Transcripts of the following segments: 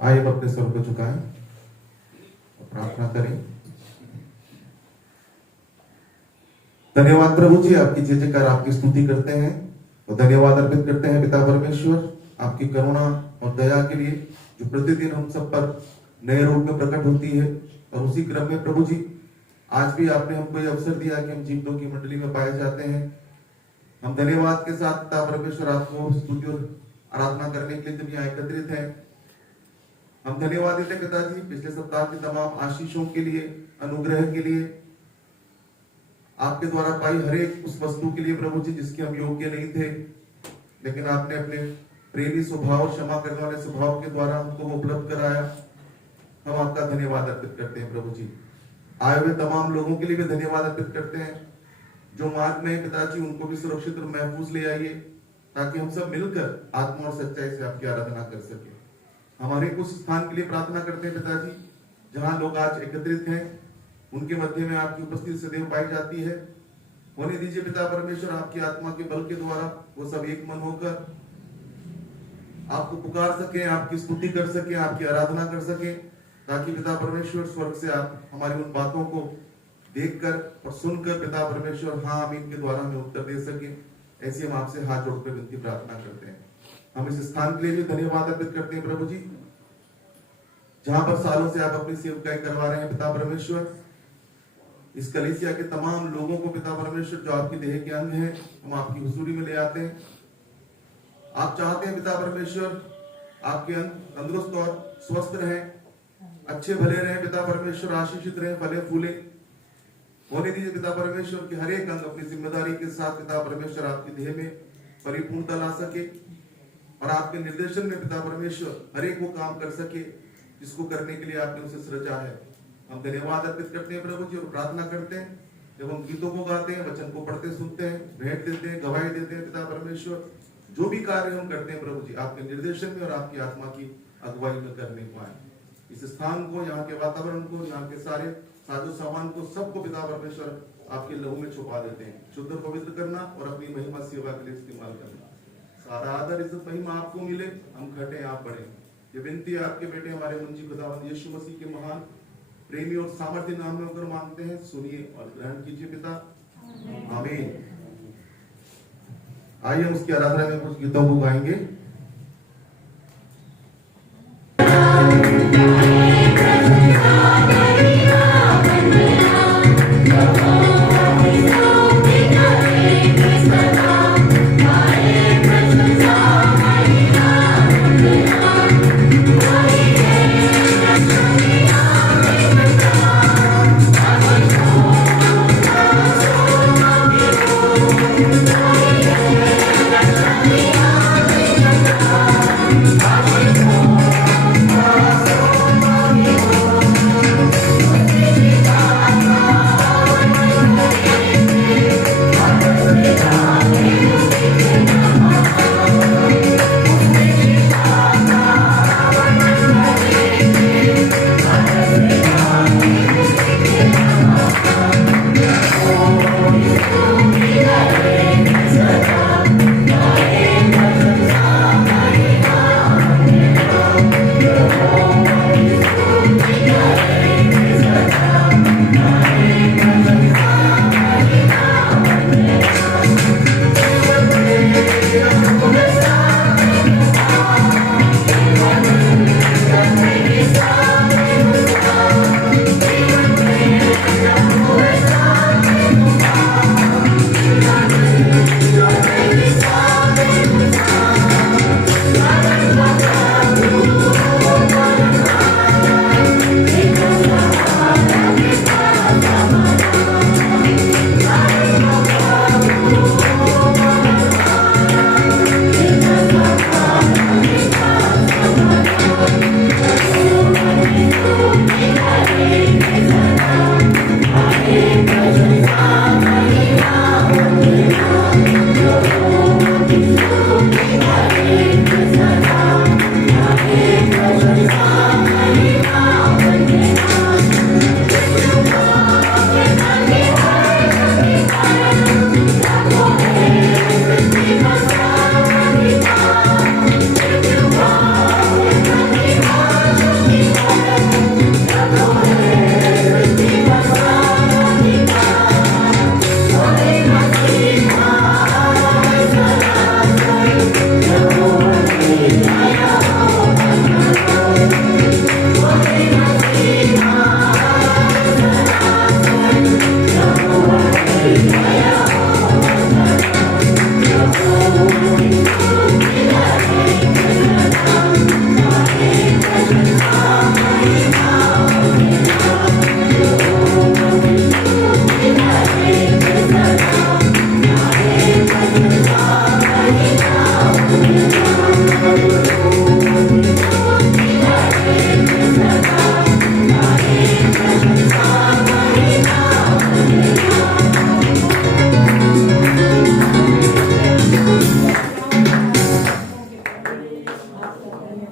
आइए अपने सर को झुकाएं, प्रार्थना करें। धन्यवाद प्रभु जी, आपकी जय जयकार, आपकी स्तुति करते हैं और धन्यवाद अर्पित करते हैं पिता परमेश्वर आपकी करुणा और दया के लिए जो प्रतिदिन हम सब पर नए रूप में प्रकट होती है। और उसी क्रम में प्रभु जी आज भी आपने हमको यह अवसर दिया कि हम जीवितों की मंडली में पाए जाते हैं। हम धन्यवाद के साथ पिता परमेश्वर आपको स्तुति और आराधना करने के लिए जब यहाँ एकत्रित हैं। हम धन्यवाद देते हैं पिताजी पिछले सप्ताह के तमाम आशीषों के लिए, अनुग्रह के लिए, आपके द्वारा पाई हर एक उस वस्तु के लिए प्रभु जी जिसके हम योग्य नहीं थे, लेकिन आपने अपने प्रेमी स्वभाव और क्षमा करने वाले स्वभाव के द्वारा हमको वो उपलब्ध कराया। हम आपका धन्यवाद अर्पित करते हैं प्रभु जी। आए हुए तमाम लोगों के लिए भी धन्यवाद अर्पित करते हैं जो मार्ग में पिताजी, उनको भी सुरक्षित और महफूज ले आइए ताकि हम सब मिलकर आत्मा और सच्चाई से आपकी आराधना कर सके। हमारे कुछ स्थान के लिए प्रार्थना करते हैं पिताजी जहां लोग आज एकत्रित हैं, उनके मध्य में आपकी उपस्थिति सदैव पाई जाती है। होने दीजिए पिता परमेश्वर आपकी आत्मा के बल के द्वारा वो सब एक मन होकर आपको पुकार सके, आपकी स्तुति कर सके, आपकी आराधना कर सके, ताकि पिता परमेश्वर स्वर्ग से आप हमारी उन बातों को देखकर और सुनकर पिता परमेश्वर हाँ आमीन के द्वारा हमें उत्तर दे सके। ऐसी हम आपसे हाथ जोड़कर विनती प्रार्थना करते हैं। हम इस स्थान के लिए भी धन्यवाद अर्पित करते हैं प्रभु जी जहां पर सालों से आप अपनी सेवकाई करवा रहे हैं पिता परमेश्वर। इस कलीसिया के तमाम लोगों को पिता परमेश्वर जो आपकी देह के अंग हैं, हम आपकी हुजूरी में ले आते हैं। आप चाहते हैं पिता परमेश्वर आपके अंग तंदुरुस्त और स्वस्थ रहें, अच्छे भले रहें पिता परमेश्वर, आशीषित रहें, फले फूले। होने दीजिए पिता परमेश्वर कि हर एक अंग अपनी जिम्मेदारी के साथ पिता परमेश्वर आपकी देह में परिपूर्णता ला सके और आपके निर्देशन में पिता परमेश्वर हर एक वो काम कर सके जिसको करने के लिए आपने उसे सृजा है। हम धन्यवाद अर्पित करते हैं प्रभु जी और प्रार्थना करते हैं जब हम गीतों को गाते हैं, वचन को पढ़ते सुनते हैं, भेंट देते हैं, गवाही देते हैं पिता परमेश्वर, जो भी कार्य हम करते हैं प्रभु जी आपके निर्देशन में और आपकी आत्मा की अगुवाई में करने को आए। इस स्थान को, यहाँ के वातावरण को, यहाँ के सारे साजो सामान को, सबको पिता परमेश्वर आपके लहू में छुपा देते हैं। शुद्ध पवित्र करना और अपनी महिमा सेवा के लिए इस्तेमाल करना। सारा आदर इज्जत महिमा आपको मिले, हम घटे आप बढ़े। ये विनती आपके बेटे हमारे मुंजी खुदावंद यीशु मसीह के महान प्रेमी और सामर्थ्य नाम में होकर मांगते हैं। सुनिए और ग्रहण कीजिए पिता, आमीन। आइए हम उसकी आराधना में कुछ गीतों को गाएंगे। Yeah.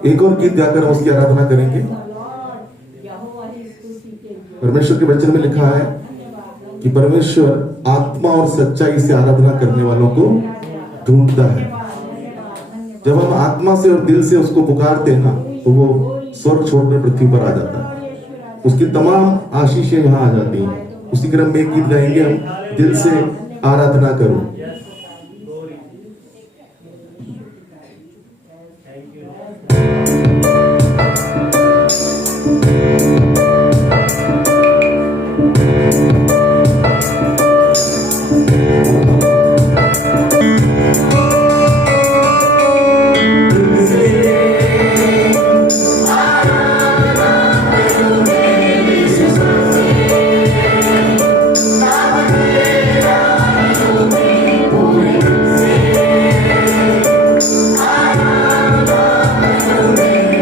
एक और गीत गाकर हम उसकी आराधना करेंगे। परमेश्वर के वचन में लिखा है कि परमेश्वर आत्मा और सच्चाई से आराधना करने वालों को ढूंढता है। जब हम आत्मा से और दिल से उसको पुकारते हैं ना, तो वो स्वर्ग छोड़कर पृथ्वी पर आ जाता है। उसकी तमाम आशीषें यहाँ आ जाती हैं। उसी क्रम में एक गीत गाएंगे हम, दिल से आराधना करो। Amen.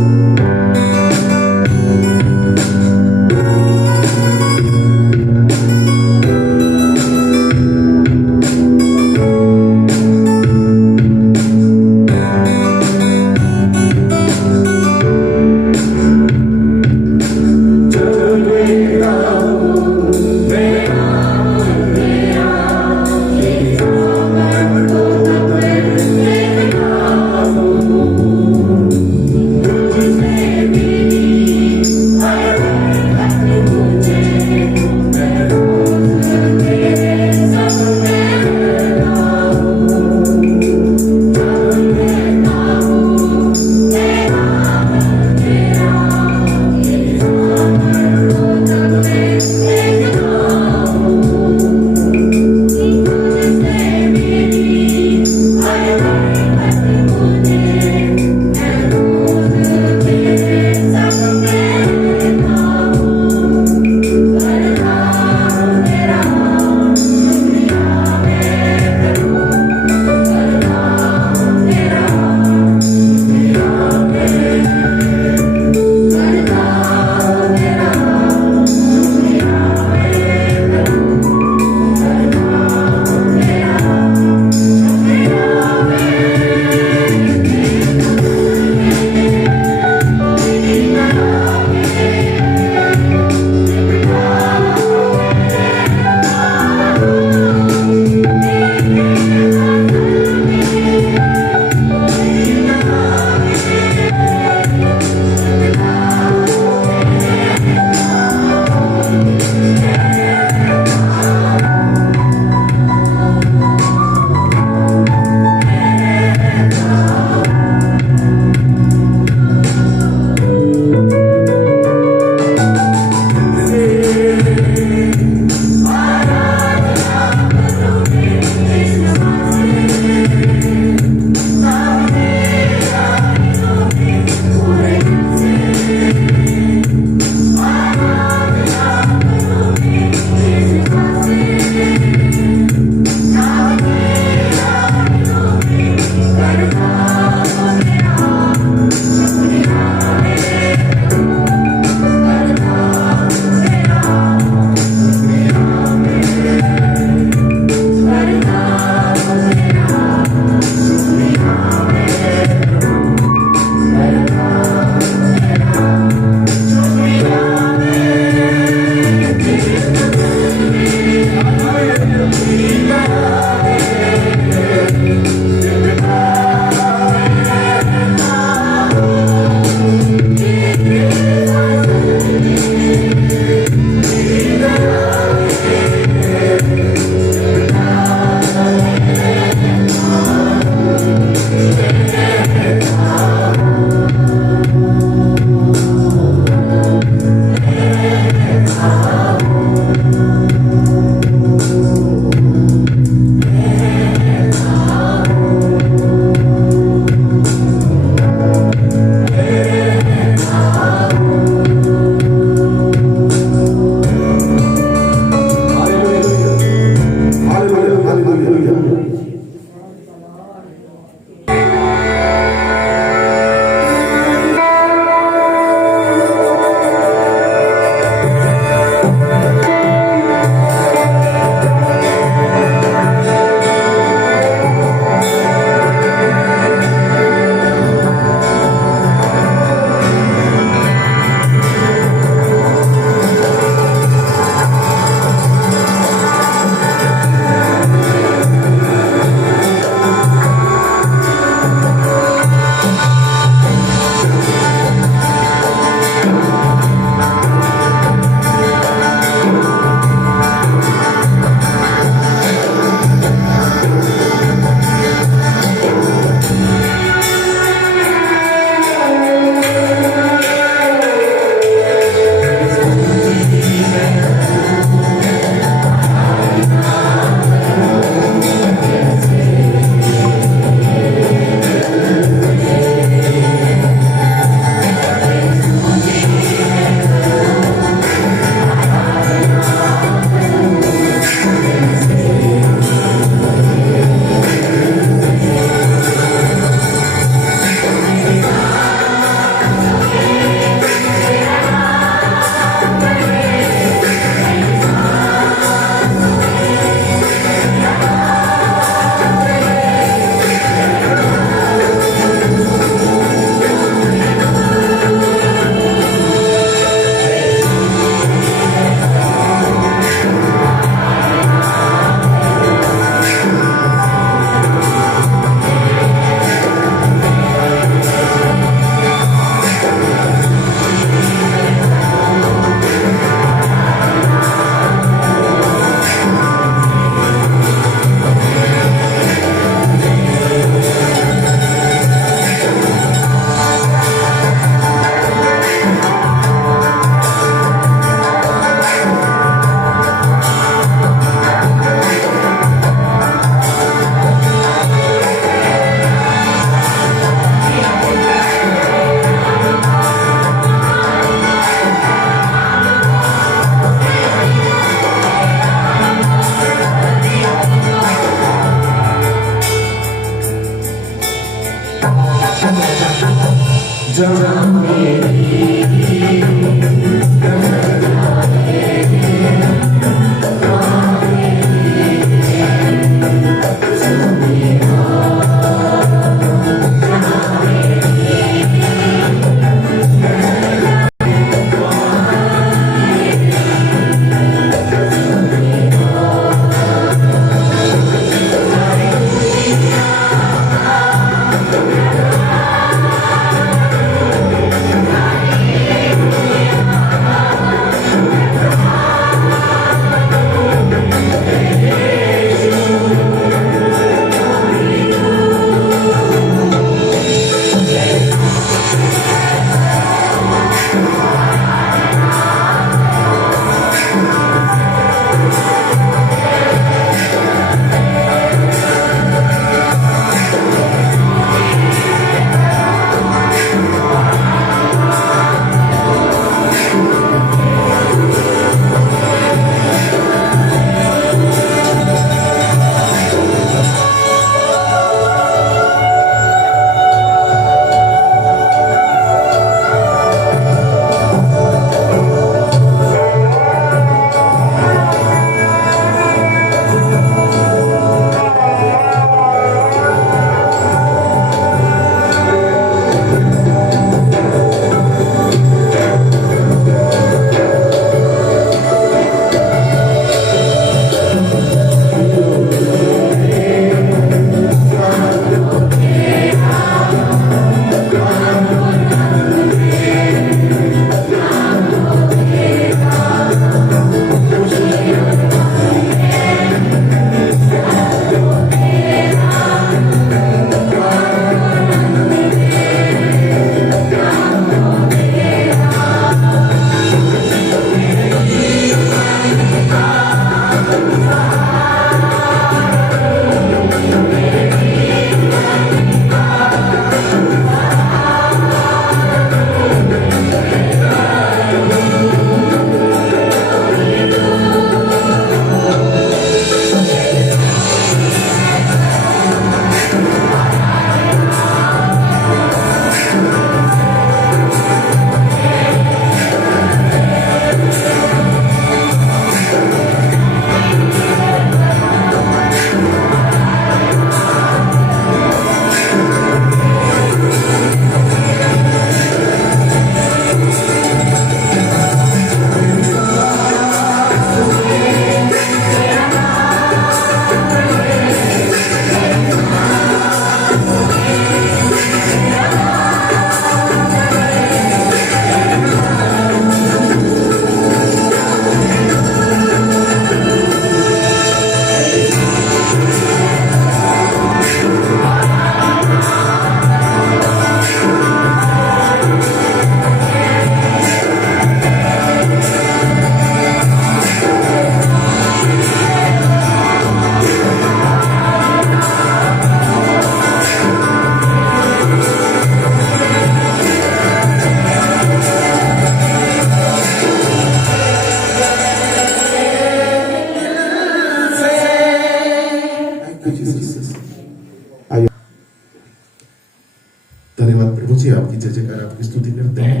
धन्यवाद प्रभु जी, आपकी जय जयकार, आपकी स्तुति करते हैं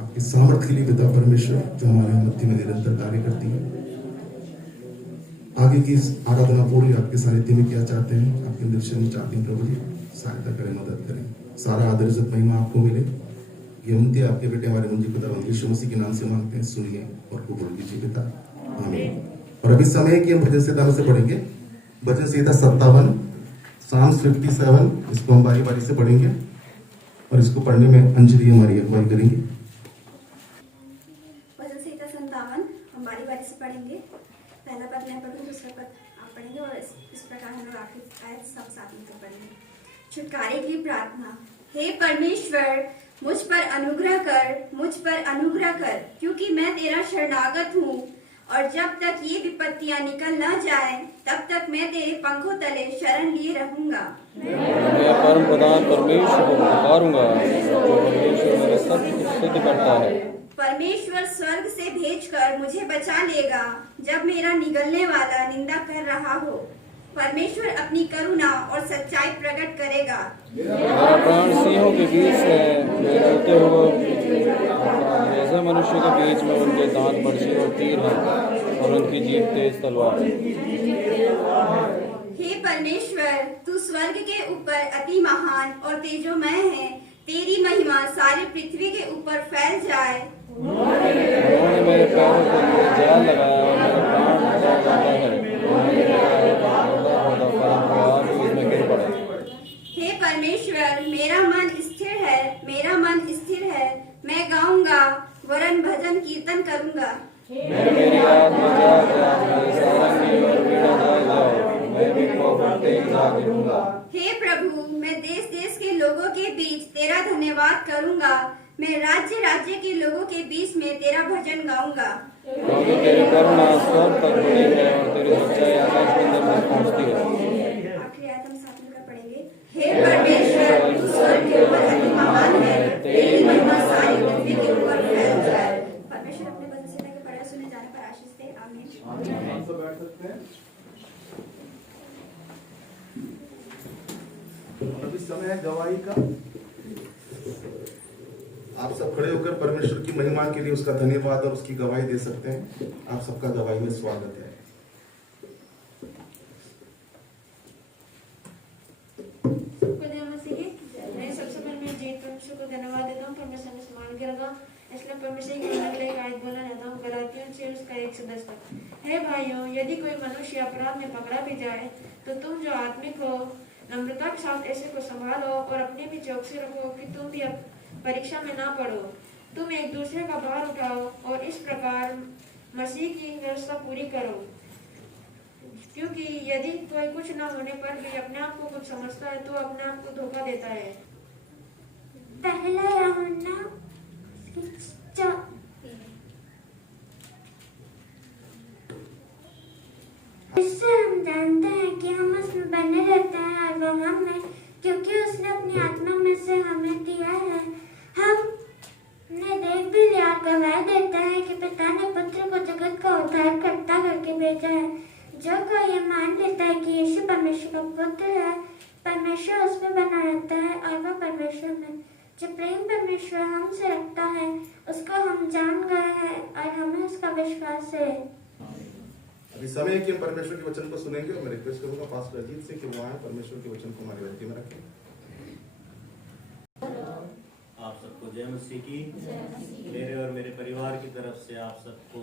आपके सामर्थ्य के लिए पिता परमेश्वर, जो हमारे मध्य में निरंतर कार्य करती है। आगे की इस आराधना पूरी आपके सानिध्य में किया चाहते हैं, आपके दर्शन में चाहते हैं प्रभु जी, सहायता करें, मदद करें। सारा आदर इज्जत महिमा आपको मिले। ये उनके आपके बेटे हमारे मुंजी पिता यीशु मसीह के नाम से मांगते हैं, सुनिए और कबूल कीजिए पिता, आमीन। और अभी समय की हम भजन संहिता से पढ़ेंगे, भजन संहिता 57 Psalms 57, इसको हम बारी बारी से पढ़ेंगे और इसको पढ़ने में अंजलि हमारी अगुवाई करेंगे। भजन संहिता 57 हम बारी बारी से पढ़ेंगे। पहला पद मैं पढ़ूं, दूसरा पद आप पढ़ेंगे और इस प्रकार हम लोग आखिरी आयत सब साथ मिलकर पढ़ेंगे। छुटकारे की प्रार्थना। हे परमेश्वर, मुझ पर अनुग्रह कर, मुझ पर अनुग्रह कर, क्योंकि मैं तेरा शरणागत हूँ, और जब तक ये विपत्तियां निकल न जाए तब तक मैं तेरे पंखों तले शरण लिए रहूंगा। मैं परम प्रधान परमेश्वर को पुकारूंगा, जो परमेश्वर मेरे सब सिद्ध करता है। परमेश्वर स्वर्ग से भेजकर मुझे बचा लेगा, जब मेरा निगलने वाला निंदा कर रहा हो। परमेश्वर अपनी करुणा और सच्चाई प्रकट करेगा। मेरा प्राण सिंहों के बीच है, मैं चलते हुए ऐसे मनुष्य के बीच में उनके दांत बरछी और तीर हैं और उनकी जीभ तेज तलवार है। हे परमेश्वर, तू स्वर्ग के ऊपर अति महान और तेजोमय है। तेरी महिमा सारी पृथ्वी के ऊपर फैल जाए। उन्होंने मेरे पैरों के लिए जाल लगाया और मेरा प्राण बचा जाता है। उन्होंने कहा है परंतु आप इसमें गिर पड़े। हे परमेश्वर, मेरा मन स्थिर है, मेरा मन स्थिर है। मैं गाऊंगा वरन भजन कीर्तन करूंगा। मेरी आत्मा जाग जा, मेरी सारंगी और वीणा जाग जाओ, मैं भी पौधे जाग उठूंगा। हे प्रभु, मैं देश देश के लोगों के बीच तेरा धन्यवाद करूंगा। मैं राज्य राज्य के लोगों के बीच में तेरा भजन गाऊंगा। क्योंकि तेरी करुणा स्वर्ग तक बड़ी है और तेरी सच्चाई आकाश मंदिर तक पहुंचती है। आखिरी आयत हम साथ मिलकर पढ़ेंगे। हे परमेश्वर, तू स्वर्ग के ऊपर अति महान है। तेरी महिमा सारी पृथ्वी के ऊपर फैल जाए। परमेश्वर अपने वचन से लेकर पढ़े सुने जाने पर आशीष दे। आमीन। तो बैठ सकते हैं। अभी समय है गवाही का। आप सब खड़े होकर परमेश्वर की महिमा के लिए उसका धन्यवाद और उसकी गवाही दे सकते हैं। आप सबका गवाही में स्वागत है। मैं सबसे पहले मैं जीत परमेश्वर को धन्यवाद देता हूँ। परमेश्वर ने सम्मान करेगा, इसलिए परमेश्वर की महिमा के लिए एक आयत बोलना चाहता हूँ। गलातियों 6 उसका 1 से 10 तक। हे भाइयों, यदि कोई मनुष्य अपराध में पकड़ा भी जाए तो तुम जो आत्मिक हो नम्रता के साथ ऐसे को संभालो और अपने भी चौकसी रखो कि तुम भी परीक्षा में ना पड़ो। तुम एक दूसरे का भार उठाओ और इस प्रकार मसीह की व्यवस्था पूरी करो। क्योंकि यदि कोई कुछ न होने पर भी अपने आप को कुछ समझता है तो अपने आप को धोखा देता है। पहला यूहन्ना इससे हम जानते हैं कि हम उसमें बने रहते हैं और वो हम में, क्योंकि उसने अपनी आत्मा में से हमें दिया है। हमने देख भी लिया और गवाही देते हैं कि पिता ने पुत्र को जगत का उद्धार करता करके भेजा है। जो कोई ये मान लेता है कि यीशु परमेश्वर का पुत्र है, परमेश्वर उसमें बना रहता है और वह परमेश्वर में। जो प्रेम परमेश्वर हमसे रखता है उसको हम जान गए हैं और हमें उसका विश्वास है। अभी समय है कि हम परमेश्वर के वचन को सुनेंगे और मैं रिक्वेस्ट करूंगा पास्टर अजीत से कि वो आए परमेश्वर के वचन को हमारी हृदय में रखें। आप सबको जय मसीह की। मेरे और मेरे परिवार की तरफ से आप सबको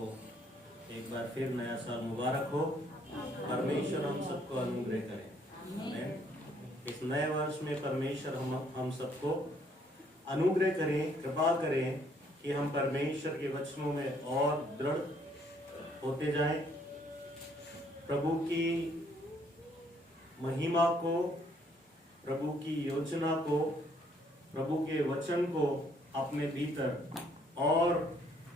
एक बार फिर नया साल मुबारक हो। परमेश्वर हम सबको अनुग्रह करे। आमीन। इस नए वर्ष में परमेश्वर हम सबको अनुग्रह करें, कृपा करें कि हम परमेश्वर के वचनों में और दृढ़ होते जाएं। प्रभु की महिमा को, प्रभु की योजना को, प्रभु के वचन को अपने भीतर और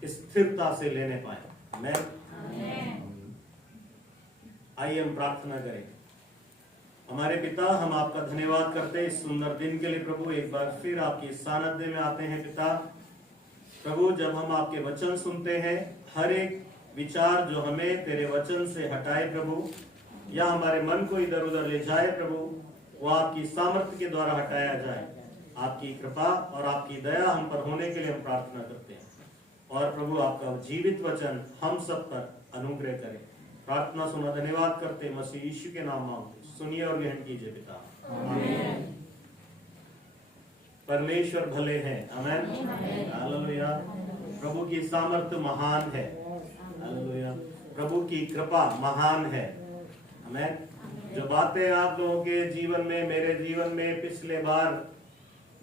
स्थिरता से लेने पाए। आमीन। आइए हम प्रार्थना करें। हमारे पिता, हम आपका धन्यवाद करते हैं इस सुंदर दिन के लिए। प्रभु एक बार फिर आपकी सानिध्य में आते हैं पिता। प्रभु जब हम आपके वचन सुनते हैं, हर एक विचार जो हमें तेरे वचन से हटाए प्रभु, या हमारे मन को इधर उधर ले जाए प्रभु, वो आपकी सामर्थ्य के द्वारा हटाया जाए। आपकी कृपा और आपकी दया हम पर होने के लिए हम प्रार्थना करते हैं। और प्रभु आपका जीवित वचन हम सब पर अनुग्रह करें। प्रार्थना सुना धन्यवाद करते मसीह यीशु के नाम मांगते, सुनिए और ग्रहण कीजिए पिता। आमीन। परमेश्वर भले हैं। आमीन। हालेलुया। प्रभु की सामर्थ्य महान है। हालेलुया। प्रभु की कृपा महान है। आमीन। जो बातें आप लोगों के जीवन में, मेरे जीवन में पिछले बार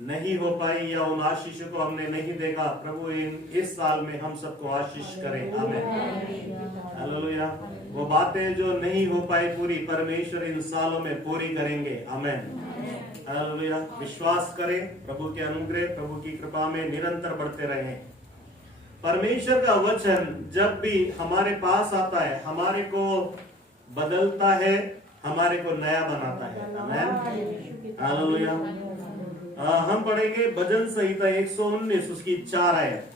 नहीं हो पाई या उन आशीष को हमने नहीं देखा, प्रभु इस साल में हम सबको आशीष करें। आमीन। हालेलुया। वो बातें जो नहीं हो पाई पूरी, परमेश्वर इन सालों में पूरी करेंगे। आमीन। हालेलुया। विश्वास करें, प्रभु के अनुग्रह, प्रभु की कृपा में निरंतर बढ़ते रहें। परमेश्वर का वचन जब भी हमारे पास आता है, हमारे को बदलता है, हमारे को नया बनाता है। आमीन। हालेलुया। हम पढ़ेंगे भजन संहिता 119 उसकी 4 आयत।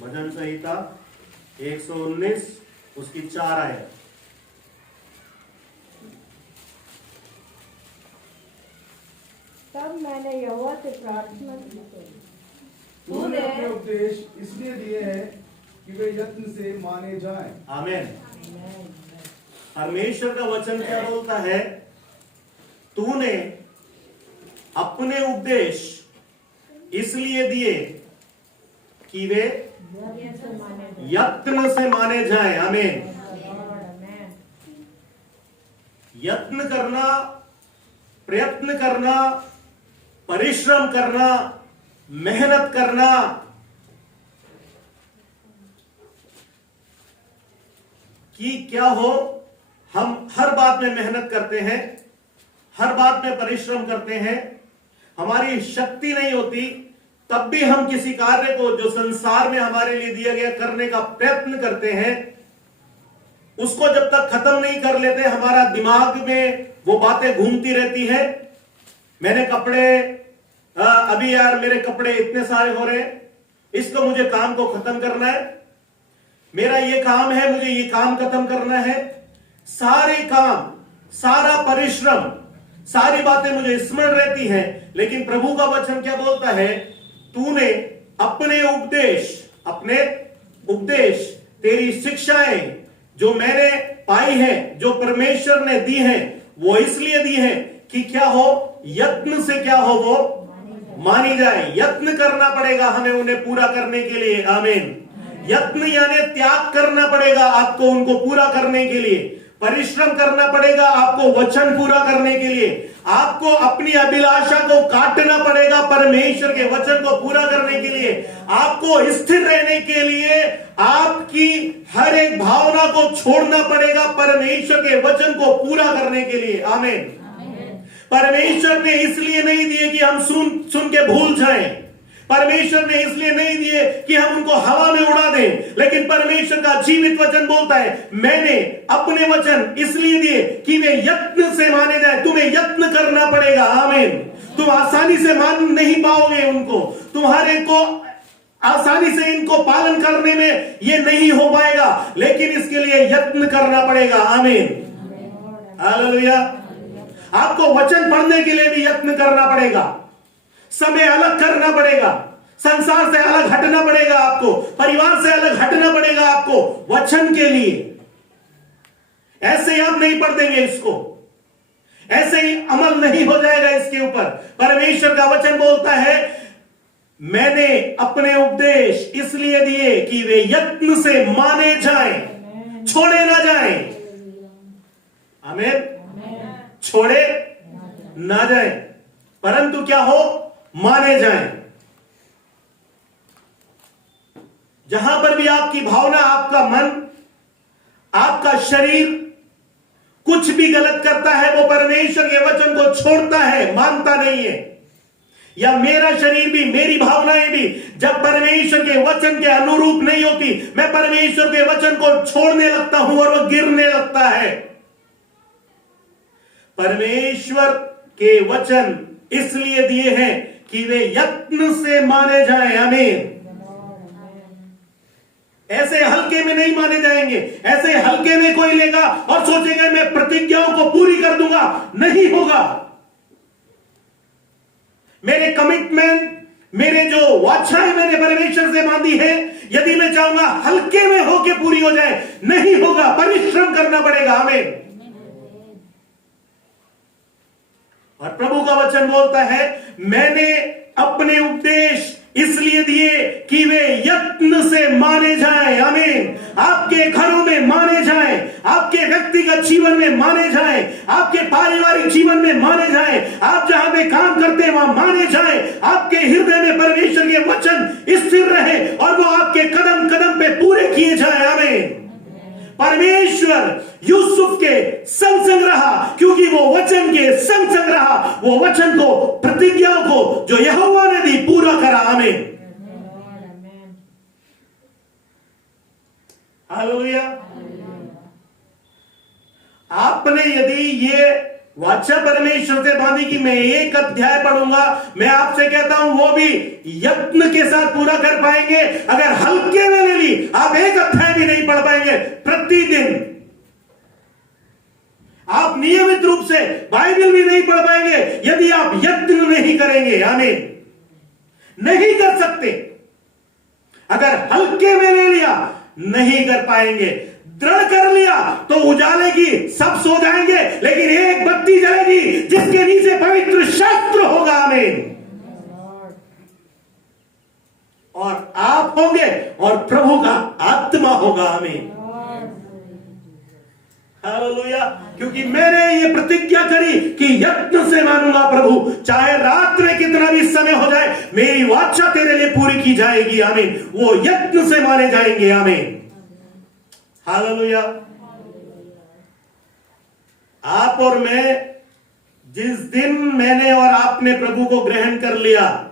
भजन संहिता 119 उसकी 4 आयत। तब मैंने यहोवा से प्रार्थना की, तूने अपने उपदेश इसलिए दिए हैं कि वे यत्न से माने जाएं। आमीन। परमेश्वर का वचन क्या बोलता है? तूने अपने उपदेश इसलिए दिए कि वे यत्न से माने जाएं। आमीन। यत्न करना, प्रयत्न करना, परिश्रम करना, मेहनत करना, कि क्या हो, हम हर बात में मेहनत करते हैं, हर बात में परिश्रम करते हैं, हमारी शक्ति नहीं होती, तब भी हम किसी कार्य को जो संसार में हमारे लिए दिया गया करने का प्रयत्न करते हैं, उसको जब तक खत्म नहीं कर लेते हमारा दिमाग में वो बातें घूमती रहती है। मैंने कपड़े अभी यार मेरे कपड़े इतने सारे हो रहे हैं, इसको मुझे काम को खत्म करना है, मेरा ये काम है, मुझे ये काम खत्म करना है। सारे काम, सारा परिश्रम, सारी बातें मुझे स्मरण रहती हैं, लेकिन प्रभु का वचन क्या बोलता है? तूने अपने उपदेश, तेरी शिक्षाएं जो मैंने पाई है, जो परमेश्वर ने दी है, वो इसलिए दी है कि क्या हो, यत्न से क्या हो, वो मानी जाए। यत्न करना पड़ेगा हमें उन्हें पूरा करने के लिए। आमीन। यत्न यानी त्याग करना पड़ेगा आपको उनको पूरा करने के लिए, परिश्रम करना पड़ेगा आपको वचन पूरा करने के लिए, आपको अपनी अभिलाषा को काटना पड़ेगा परमेश्वर के वचन को पूरा करने के लिए, आपको स्थिर रहने के लिए आपकी हर एक भावना को छोड़ना पड़ेगा परमेश्वर के वचन को पूरा करने के लिए। आमीन। परमेश्वर ने इसलिए नहीं दिए कि हम सुन के भूल जाएं, परमेश्वर ने इसलिए नहीं दिए कि हम उनको हवा में उड़ा दें, लेकिन परमेश्वर का जीवित वचन बोलता है, मैंने अपने वचन इसलिए दिए कि वे यत्न से माने जाए। तुम्हें यत्न करना पड़ेगा। आमीन। तुम आसानी से मान नहीं पाओगे उनको, तुम्हारे को आसानी से इनको पालन करने में ये नहीं हो पाएगा, लेकिन इसके लिए यत्न करना पड़ेगा। आमीन। हालेलुया। आपको वचन पढ़ने के लिए भी यत्न करना पड़ेगा, समय अलग करना पड़ेगा, संसार से अलग हटना पड़ेगा, आपको परिवार से अलग हटना पड़ेगा आपको वचन के लिए। ऐसे ही आप नहीं पढ़ देंगे इसको, ऐसे ही अमल नहीं हो जाएगा इसके ऊपर। परमेश्वर का वचन बोलता है, मैंने अपने उपदेश इसलिए दिए कि वे यत्न से माने जाएं, छोड़े ना जाएं। आमीन। छोड़े ना जाएं, परंतु क्या हो, माने जाएं। जहां पर भी आपकी भावना, आपका मन, आपका शरीर कुछ भी गलत करता है, वो परमेश्वर के वचन को छोड़ता है, मानता नहीं है। या मेरा शरीर भी, मेरी भावनाएं भी जब परमेश्वर के वचन के अनुरूप नहीं होती, मैं परमेश्वर के वचन को छोड़ने लगता हूं और वो गिरने लगता है। परमेश्वर के वचन इसलिए दिए हैं कि वे यत्न से माने जाएं। आमीन। ऐसे हल्के में नहीं माने जाएंगे। ऐसे हल्के में कोई लेगा और सोचेगा मैं प्रतिज्ञाओं को पूरी कर दूंगा, नहीं होगा। मेरे कमिटमेंट, मेरे जो वाचाएं मैंने परमेश्वर से बांधी है, यदि मैं चाहूंगा हल्के में होके पूरी हो जाए, नहीं होगा, परिश्रम करना पड़ेगा। आमीन। और प्रभु का वचन बोलता है, मैंने अपने उपदेश इसलिए दिए कि वे यत्न से माने जाएं। आमीन। आपके घरों में माने जाएं, आपके व्यक्तिगत जीवन में माने जाएं, आपके पारिवारिक जीवन में माने जाएं, आप जहां पे काम करते हैं वहां माने जाएं। आपके हृदय में परमेश्वर के वचन स्थिर रहे और वो आपके कदम कदम पे पूरे किए जाएं। आमीन। परमेश्वर यूसुफ के संग संग रहा, क्योंकि वो वचन के संग संग रहा, वो वचन को, प्रतिज्ञाओं को जो यहोवा ने दी, पूरा करा। आमीन। हालेलुया। आपने यदि ये वाचा परमेश्वर से बांधी कि मैं एक अध्याय पढ़ूंगा, मैं आपसे कहता हूं वो भी यत्न के साथ पूरा कर पाएंगे। अगर हल्के में ले ली, आप एक अध्याय भी नहीं पढ़ पाएंगे। प्रतिदिन आप नियमित रूप से बाइबल भी नहीं पढ़ पाएंगे यदि आप यत्न नहीं करेंगे। आमीन। नहीं कर सकते। अगर हल्के में ले लिया नहीं कर पाएंगे, दृढ़ कर लिया तो उजाले की सब सो जाएंगे, लेकिन एक बत्ती जलेगी जिसके नीचे पवित्र शास्त्र होगा। आमीन। और आप होंगे और प्रभु का आत्मा होगा। आमीन। हालेलुया। क्योंकि मैंने ये प्रतिज्ञा करी कि यत्न से मानूंगा प्रभु, चाहे रात में कितना भी समय हो जाए, मेरी वाचा तेरे लिए पूरी की जाएगी। आमीन। वो यत्न से माने जाएंगे। आमीन। हालेलुया। आप और मैं, जिस दिन मैंने और आपने प्रभु को ग्रहण कर लिया,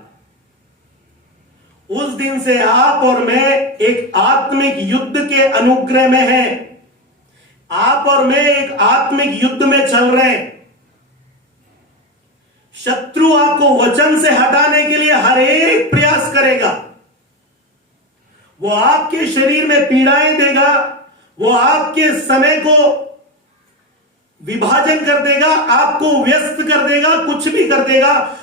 उस दिन से आप और मैं एक आत्मिक युद्ध के अनुग्रह में हैं। आप और मैं एक आत्मिक युद्ध में चल रहे हैं। शत्रु आपको वचन से हटाने के लिए हर एक प्रयास करेगा। वो आपके शरीर में पीड़ाएं देगा, वो आपके समय को विभाजन कर देगा, आपको व्यस्त कर देगा, कुछ भी कर देगा।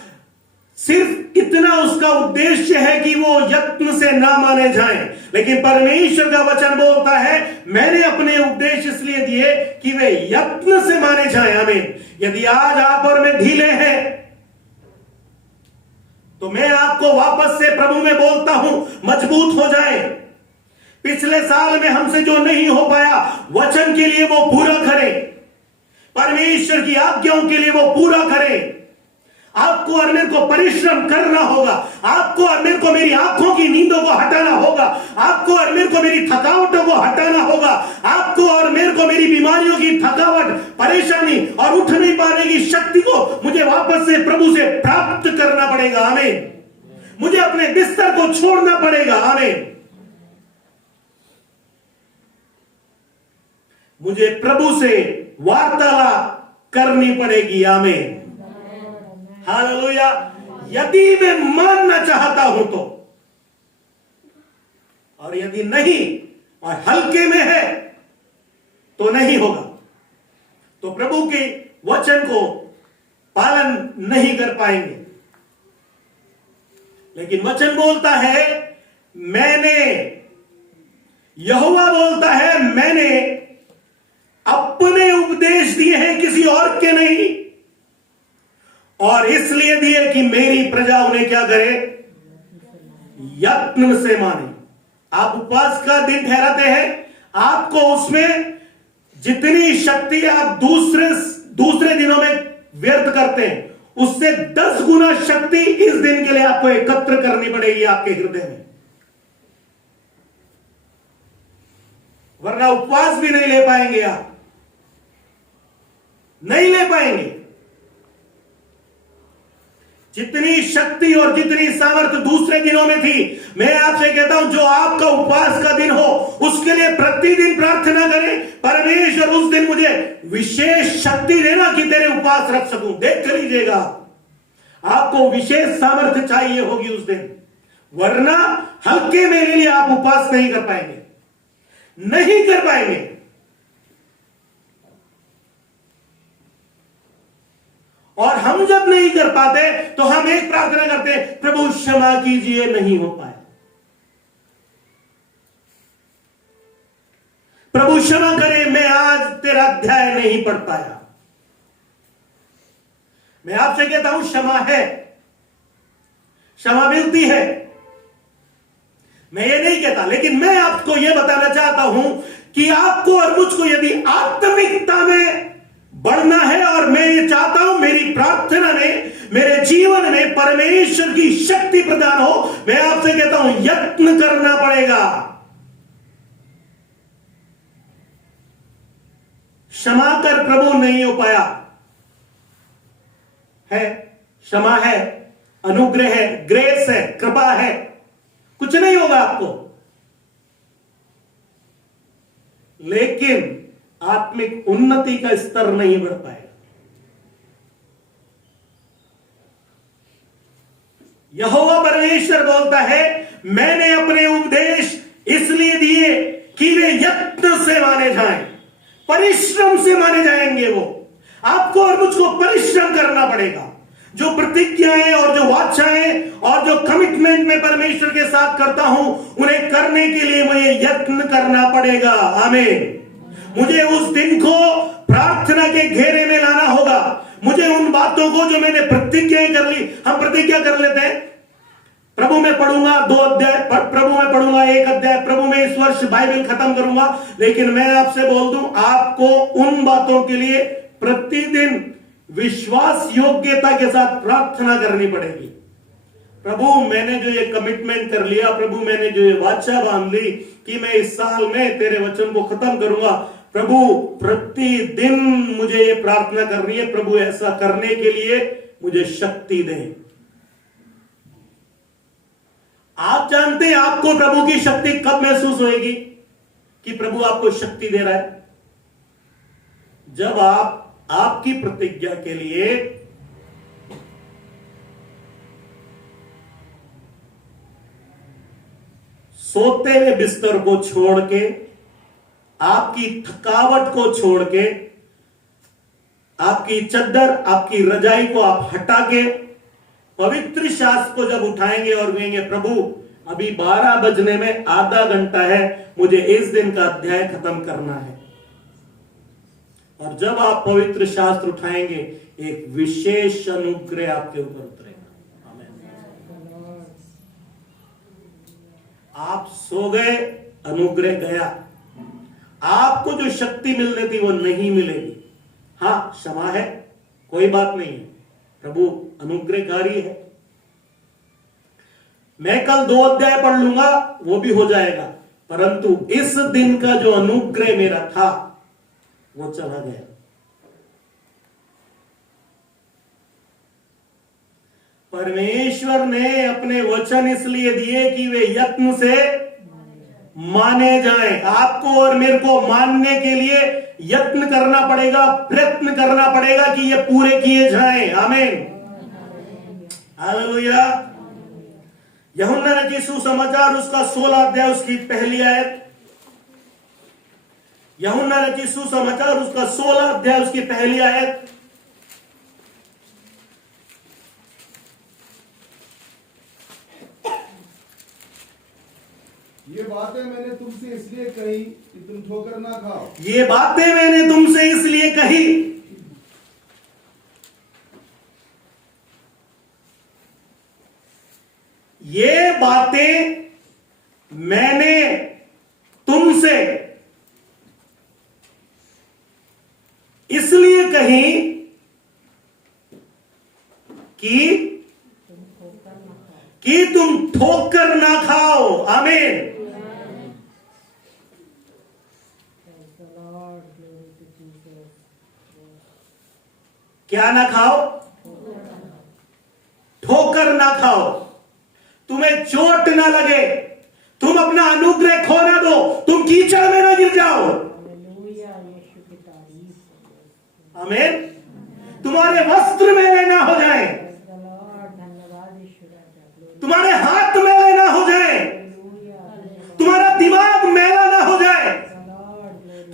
सिर्फ इतना उसका उद्देश्य है कि वो यत्न से ना माने जाएं। लेकिन परमेश्वर का वचन बोलता है, मैंने अपने उपदेश इसलिए दिए कि वे यत्न से माने जाएं। आमीन। यदि आज आप और मैं ढीले हैं तो मैं आपको वापस से प्रभु में बोलता हूं, मजबूत हो जाएं। पिछले साल में हमसे जो नहीं हो पाया, वचन के लिए वो पूरा करें। परमेश्वर की आज्ञाओं के लिए वो पूरा करें। आपको और मेरे को परिश्रम करना होगा। आपको और मेरे को मेरी आंखों की नींदों को हटाना होगा। आपको और मेरे को मेरी थकावटों को हटाना होगा। आपको और मेरे को मेरी बीमारियों की थकावट, परेशानी और उठ नहीं पाने की शक्ति को मुझे वापस से प्रभु से प्राप्त करना पड़ेगा। आमीन। मुझे अपने बिस्तर को छोड़ना पड़ेगा। आमीन। मुझे प्रभु से वार्तालाप करनी पड़ेगी। आमीन। हालेलुया। यदि मैं मानना चाहता हूं तो, और यदि नहीं और हल्के में है तो नहीं होगा, तो प्रभु के वचन को पालन नहीं कर पाएंगे। लेकिन वचन बोलता है, मैंने, यहोवा बोलता है, मैंने अपने उपदेश दिए हैं, किसी और के नहीं। और इसलिए दिए कि मेरी प्रजा उन्हें क्या करे, यत्न से माने। आप उपवास का दिन ठहराते हैं, आपको उसमें जितनी शक्ति आप दूसरे दिनों में व्यर्थ करते हैं, उससे 10 गुना शक्ति इस दिन के लिए आपको एकत्र करनी पड़ेगी आपके हृदय में। वरना उपवास भी नहीं ले पाएंगे, आप नहीं ले पाएंगे। जितनी शक्ति और जितनी सामर्थ्य दूसरे दिनों में थी, मैं आपसे कहता हूं, जो आपका उपवास का दिन हो, उसके लिए प्रतिदिन प्रार्थना करें, परमेश्वर उस दिन मुझे विशेष शक्ति देना कि तेरे उपवास रख सकूं। देख लीजिएगा, आपको विशेष सामर्थ्य चाहिए होगी उस दिन। वरना हल्के में ले लिए आप उपवास नहीं कर पाएंगे, नहीं कर पाएंगे। और हम जब नहीं कर पाते तो हम एक प्रार्थना करते हैं, प्रभु क्षमा कीजिए, नहीं हो पाया। प्रभु क्षमा करे, मैं आज तेरा अध्याय नहीं पढ़ पाया। मैं आपसे कहता हूं, क्षमा है, क्षमा मिलती है, मैं ये नहीं कहता। लेकिन मैं आपको यह बताना चाहता हूं कि आपको और मुझको यदि आत्मिकता में बढ़ना है, और मैं ये चाहता हूं मेरी प्रार्थना में, मेरे जीवन में परमेश्वर की शक्ति प्रदान हो, मैं आपसे कहता हूं यत्न करना पड़ेगा। क्षमा कर प्रभु नहीं हो पाया है, क्षमा है, अनुग्रह है, ग्रेस है, कृपा है, कुछ नहीं होगा आपको। लेकिन आत्मिक उन्नति का स्तर नहीं बढ़ पाएगा। यहोवा परमेश्वर बोलता है, मैंने अपने उपदेश इसलिए दिए कि वे यत्न से माने जाएं, परिश्रम से माने जाएंगे। वो आपको और मुझको परिश्रम करना पड़ेगा। जो प्रतिज्ञाएं और जो वाचाएं और जो कमिटमेंट में परमेश्वर के साथ करता हूं, उन्हें करने के लिए मुझे यत्न करना पड़ेगा। आमीन। मुझे उस दिन को प्रार्थना के घेरे में लाना होगा। मुझे उन बातों को जो मैंने प्रतिज्ञाएं कर ली, हम प्रतिज्ञा कर लेते हैं, प्रभु मैं पढ़ूंगा 2 अध्याय, प्रभु मैं पढ़ूंगा 1 अध्याय, प्रभु मैं इस वर्ष बाइबल खत्म करूंगा। लेकिन मैं आपसे बोल दूं, आपको उन बातों के लिए प्रतिदिन विश्वास योग्यता के साथ प्रार्थना करनी पड़ेगी। प्रभु मैंने जो ये कमिटमेंट कर लिया, प्रभु मैंने जो ये वाचा बांध ली कि मैं इस साल में तेरे वचन को खत्म करूंगा, प्रभु प्रतिदिन मुझे ये प्रार्थना करनी है, प्रभु ऐसा करने के लिए मुझे शक्ति दे। आप जानते हैं आपको प्रभु की शक्ति कब महसूस होएगी कि प्रभु आपको शक्ति दे रहा है? जब आप आपकी प्रतिज्ञा के लिए सोते हुए बिस्तर को छोड़ के, आपकी थकावट को छोड़ के, आपकी चद्दर, आपकी रजाई को आप हटा के पवित्र शास्त्र को जब उठाएंगे और कहेंगे प्रभु अभी 12 बजने में आधा घंटा है, मुझे इस दिन का अध्याय खत्म करना है। और जब आप पवित्र शास्त्र उठाएंगे, एक विशेष अनुग्रह आपके ऊपर उतरेगा। आमीन। आप सो गए, अनुग्रह गया। आपको जो शक्ति मिलनी थी वो नहीं मिलेगी। हाँ, क्षमा है, कोई बात नहीं है, प्रभु अनुग्रहकारी है। मैं कल 2 अध्याय पढ़ लूंगा, वो भी हो जाएगा, परंतु इस दिन का जो अनुग्रह मेरा था वो चला गया। परमेश्वर ने अपने वचन इसलिए दिए कि वे यत्न से माने जाएं। आपको और मेरे को मानने के लिए यत्न करना पड़ेगा, प्रयत्न करना पड़ेगा कि ये पूरे किए जाएं। आमीन, हालेलुया। यूहन्ना रचित सुसमाचार उसका 16 अध्याय उसकी पहली आयत। यूहन्ना रचित सुसमाचार उसका 16 अध्याय उसकी पहली आयत। ये बातें मैंने तुमसे इसलिए कही कि तुम ठोकर ना खाओ। ये बातें मैंने तुमसे इसलिए कही, ये बातें मैंने तुमसे इसलिए कही कि तुम ठोकर ना खाओ। आमीन। क्या ना खाओ? ठोकर ना खाओ। तुम्हें चोट ना लगे, तुम अपना अनुग्रह खो ना दो, तुम कीचड़ में ना गिर जाओ। आमीन। तुम्हारे वस्त्र मेले ना हो जाए, तुम्हारे हाथ मेले ना हो जाए, तुम्हारा दिमाग मेला ना हो जाए,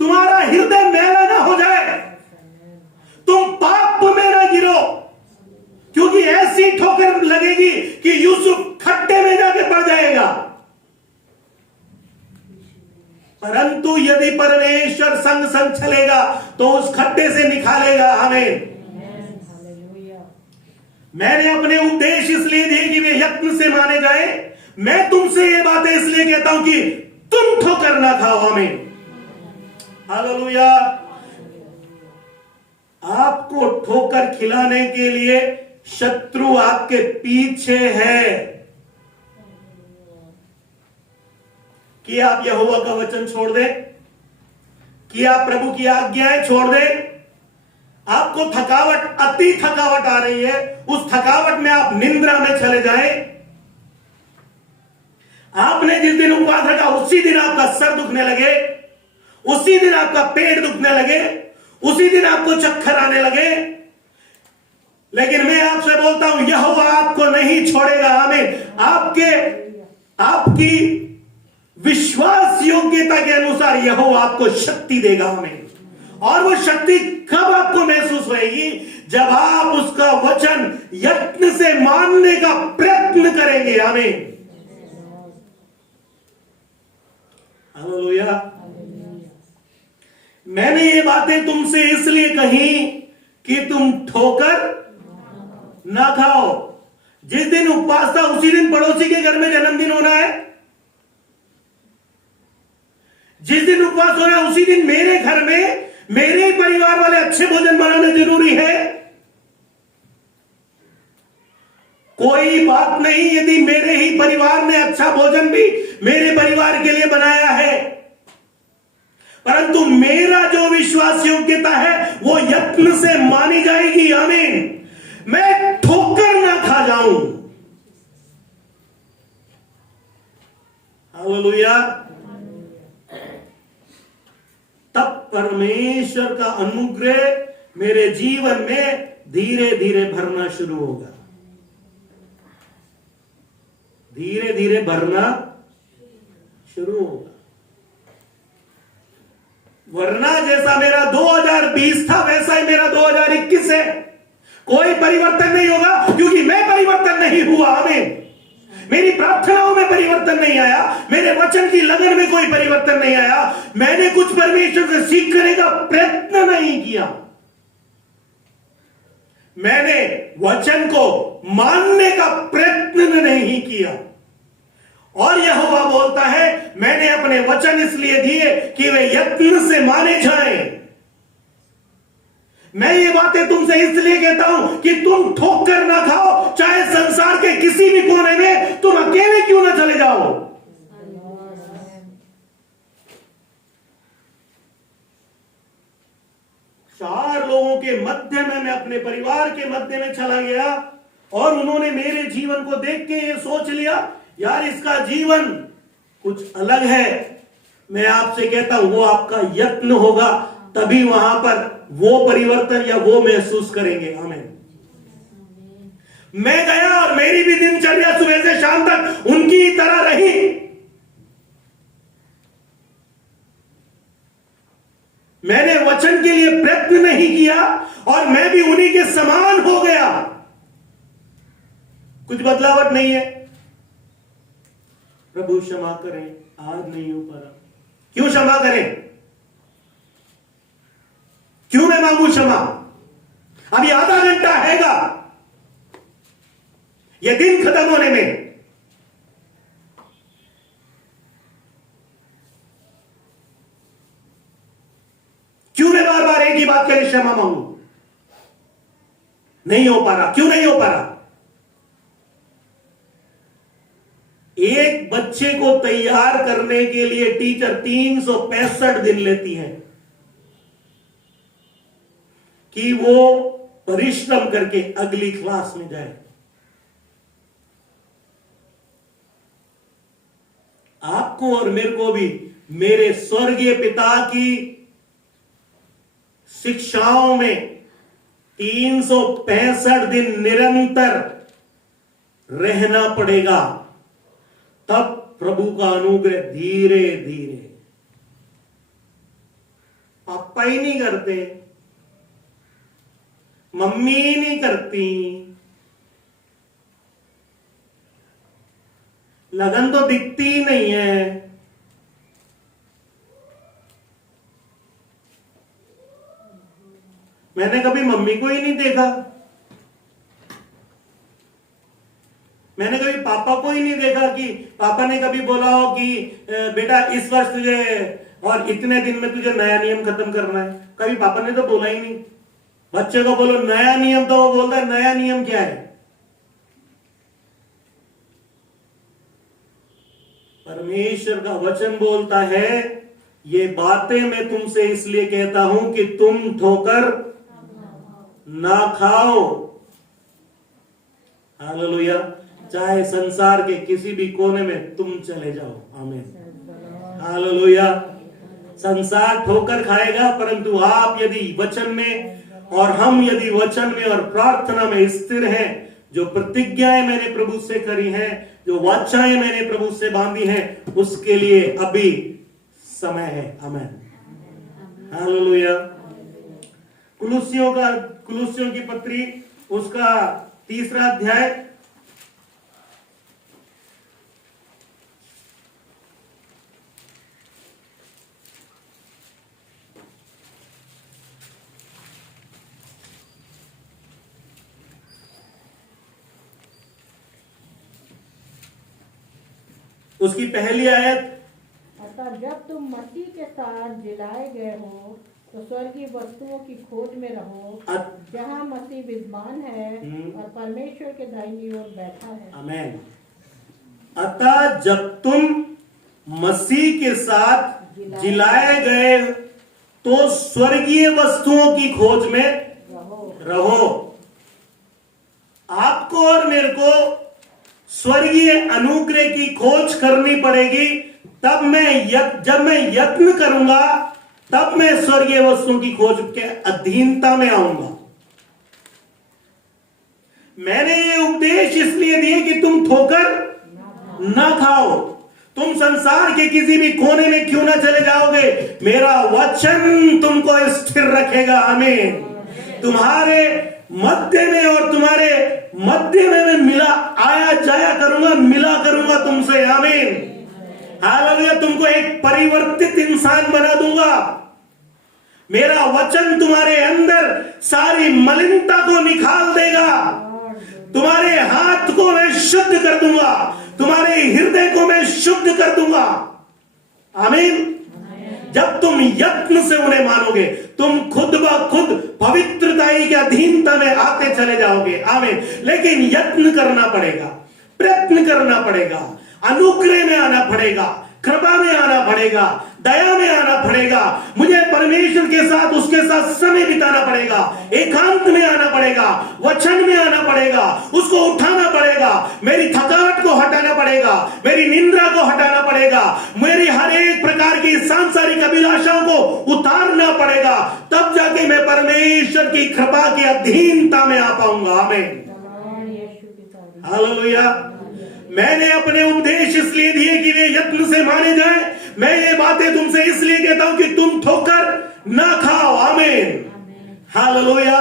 तुम्हारा हृदय मेला ना हो जाए, तुम पाप में ना गिरो, क्योंकि ऐसी ठोकर लगेगी कि यूसुफ खड्डे में जाके पड़ जाएगा। परंतु यदि परमेश्वर संग संग चलेगा तो उस खड्डे से निकालेगा। हमें मैंने अपने उपदेश इसलिए दिए कि वे यत्न से माने जाए। मैं तुमसे ये बातें इसलिए कहता हूं कि तुम ठोकर ना खाओ। हमें हालेलुया। आपको ठोकर खिलाने के लिए शत्रु आपके पीछे है कि आप यहोवा का वचन छोड़ दें, कि आप प्रभु की आज्ञाएं छोड़ दें। आपको थकावट, अति थकावट आ रही है, उस थकावट में आप निंद्रा में चले जाएं। आपने जिस दिन उपवास रखा उसी दिन आपका सर दुखने लगे, उसी दिन आपका पेट दुखने लगे, उसी दिन आपको चक्कर आने लगे। लेकिन मैं आपसे बोलता हूं, यहोवा आपको नहीं छोड़ेगा। हमें आपकी विश्वास योग्यता के अनुसार यहोवा आपको शक्ति देगा। हमें और वो शक्ति कब आपको महसूस होगी? जब आप उसका वचन यत्न से मानने का प्रयत्न करेंगे। आमीन, हालेलुया। मैंने ये बातें तुमसे इसलिए कही कि तुम ठोकर ना खाओ। जिस दिन उपवास था उसी दिन पड़ोसी के घर में जन्मदिन होना है। जिस दिन उपवास होना है उसी दिन मेरे घर में मेरे ही परिवार वाले अच्छे भोजन बनाना जरूरी है। कोई बात नहीं यदि मेरे ही परिवार ने अच्छा भोजन भी मेरे परिवार के लिए बनाया है, परंतु मेरा जो विश्वास योग्यता है वो यत्न से मानी जाएगी। आमीन। मैं ठोकर ना खा जाऊं। हालेलुया। तब परमेश्वर का अनुग्रह मेरे जीवन में धीरे धीरे भरना शुरू होगा। धीरे धीरे भरना शुरू होगा। वरना जैसा मेरा 2020 था वैसा ही मेरा 2021 है। कोई परिवर्तन नहीं होगा क्योंकि मैं परिवर्तन नहीं हुआ। आमीन। मेरी प्रार्थनाओं में परिवर्तन नहीं आया, मेरे वचन की लगन में कोई परिवर्तन नहीं आया, मैंने कुछ परमेश्वर से सीखने का प्रयत्न नहीं किया, मैंने वचन को मानने का प्रयत्न नहीं किया। और यहोवा बोलता है मैंने अपने वचन इसलिए दिए कि वे यत्न से माने जाएं। मैं ये बातें तुमसे इसलिए कहता हूं कि तुम ठोकर ना खाओ, चाहे संसार के किसी भी कोने में तुम अकेले क्यों ना चले जाओ। चार लोगों के मध्य में मैं अपने परिवार के मध्य में चला गया और उन्होंने मेरे जीवन को देख के ये सोच लिया यार इसका जीवन कुछ अलग है। मैं आपसे कहता हूं वो आपका यत्न होगा तभी वहां पर वो परिवर्तन या वो महसूस करेंगे। आमीन। मैं गया और मेरी भी दिनचर्या सुबह से शाम तक उनकी तरह रही। मैंने वचन के लिए प्रयत्न नहीं किया और मैं भी उन्हीं के समान हो गया। कुछ बदलावट नहीं है। प्रभु क्षमा करें, आज नहीं हो पा रहा। क्यों क्षमा करें? क्यों मैं मांगू क्षमा? अभी आधा घंटा हैगा यह दिन खत्म होने में। क्यों मैं बार बार एक ही बात के लिए क्षमा मांगू? नहीं हो पा रहा। क्यों नहीं हो पा रहा? एक बच्चे को तैयार करने के लिए टीचर 365 दिन लेती है कि वो परिश्रम करके अगली क्लास में जाए। आपको और मेरे को भी मेरे स्वर्गीय पिता की शिक्षाओं में 365 दिन निरंतर रहना पड़ेगा, तब प्रभु का अनुग्रह धीरे धीरे। पापा ही नहीं करते, मम्मी नहीं करती, लगन तो दिखती ही नहीं है। मैंने कभी मम्मी को ही नहीं देखा, मैंने कभी पापा को ही नहीं देखा कि पापा ने कभी बोला हो कि बेटा इस वर्ष तुझे और इतने दिन में तुझे नया नियम खत्म करना है। कभी पापा ने तो बोला ही नहीं। बच्चे को बोलो नया नियम, तो वो बोलता है नया नियम क्या है? परमेश्वर का वचन बोलता है ये बातें मैं तुमसे इसलिए कहता हूं कि तुम ठोकर ना खाओ। हालेलुया। चाहे संसार के किसी भी कोने में तुम चले जाओ। आमीन। हालेलुया। संसार ठोकर खाएगा, परंतु आप यदि वचन में और हम यदि वचन में और प्रार्थना में स्थिर हैं, जो प्रतिज्ञाएं मैंने प्रभु से करी हैं, जो वाचाएं मैंने प्रभु से बांधी हैं, उसके लिए अभी समय है। आमीन। हालेलुया। कुलुस्सियों की पत्री उसका 3 अध्याय उसकी पहली आयत। अतः जब तुम मसीह के साथ जिलाए गए हो तो स्वर्गीय वस्तुओं की खोज में रहो जहाँ मसीह विद्वान है और परमेश्वर के दाहिनी ओर बैठा है। आमेन। अतः जब तुम मसीह के साथ जिलाए गए तो स्वर्गीय वस्तुओं की खोज में रहो। आपको और मेरे को स्वर्गीय अनुग्रह की खोज करनी पड़ेगी। जब मैं यत्न करूंगा तब मैं स्वर्गीय वस्तुओं की खोज के अधीनता में आऊंगा। मैंने ये उपदेश इसलिए दिए कि तुम ठोकर ना खाओ। तुम संसार के किसी भी कोने में क्यों ना चले जाओगे, मेरा वचन तुमको स्थिर रखेगा। आमीन। तुम्हारे मध्य में और तुम्हारे मध्य में मैं मिला आया जाया करूंगा, मिला करूंगा तुमसे। आमीन। हालेलुया। तुमको एक परिवर्तित इंसान बना दूंगा। मेरा वचन तुम्हारे अंदर सारी मलिनता को निकाल देगा। तुम्हारे हाथ को मैं शुद्ध कर दूंगा, तुम्हारे हृदय को मैं शुद्ध कर दूंगा। आमीन। जब तुम यत्न से उन्हें मानोगे, तुम खुद ब खुद पवित्रताई के अधीनता में आते चले जाओगे। आमीन। लेकिन यत्न करना पड़ेगा, प्रयत्न करना पड़ेगा, अनुग्रह में आना पड़ेगा, कृपा में आना पड़ेगा, दया में आना पड़ेगा। मुझे परमेश्वर के साथ उसके साथ समय बिताना पड़ेगा, एकांत में आना पड़ेगा, वचन में आना पड़ेगा, उसको उठाना पड़ेगा, मेरी थकावट को हटाना पड़ेगा, मेरी निंद्रा को हटाना पड़ेगा, मेरी हर एक प्रकार की सांसारिक अभिलाषाओं को उतारना पड़ेगा। तब जाके मैं परमेश्वर की कृपा की अधीनता में आ पाऊंगा। आमीन। हालेलुया। मैंने अपने उपदेश इसलिए दिए कि वे यत्न से माने जाएं। मैं ये बातें तुमसे इसलिए कहता हूं कि तुम ठोकर ना खाओ। आमीन। हालेलुया।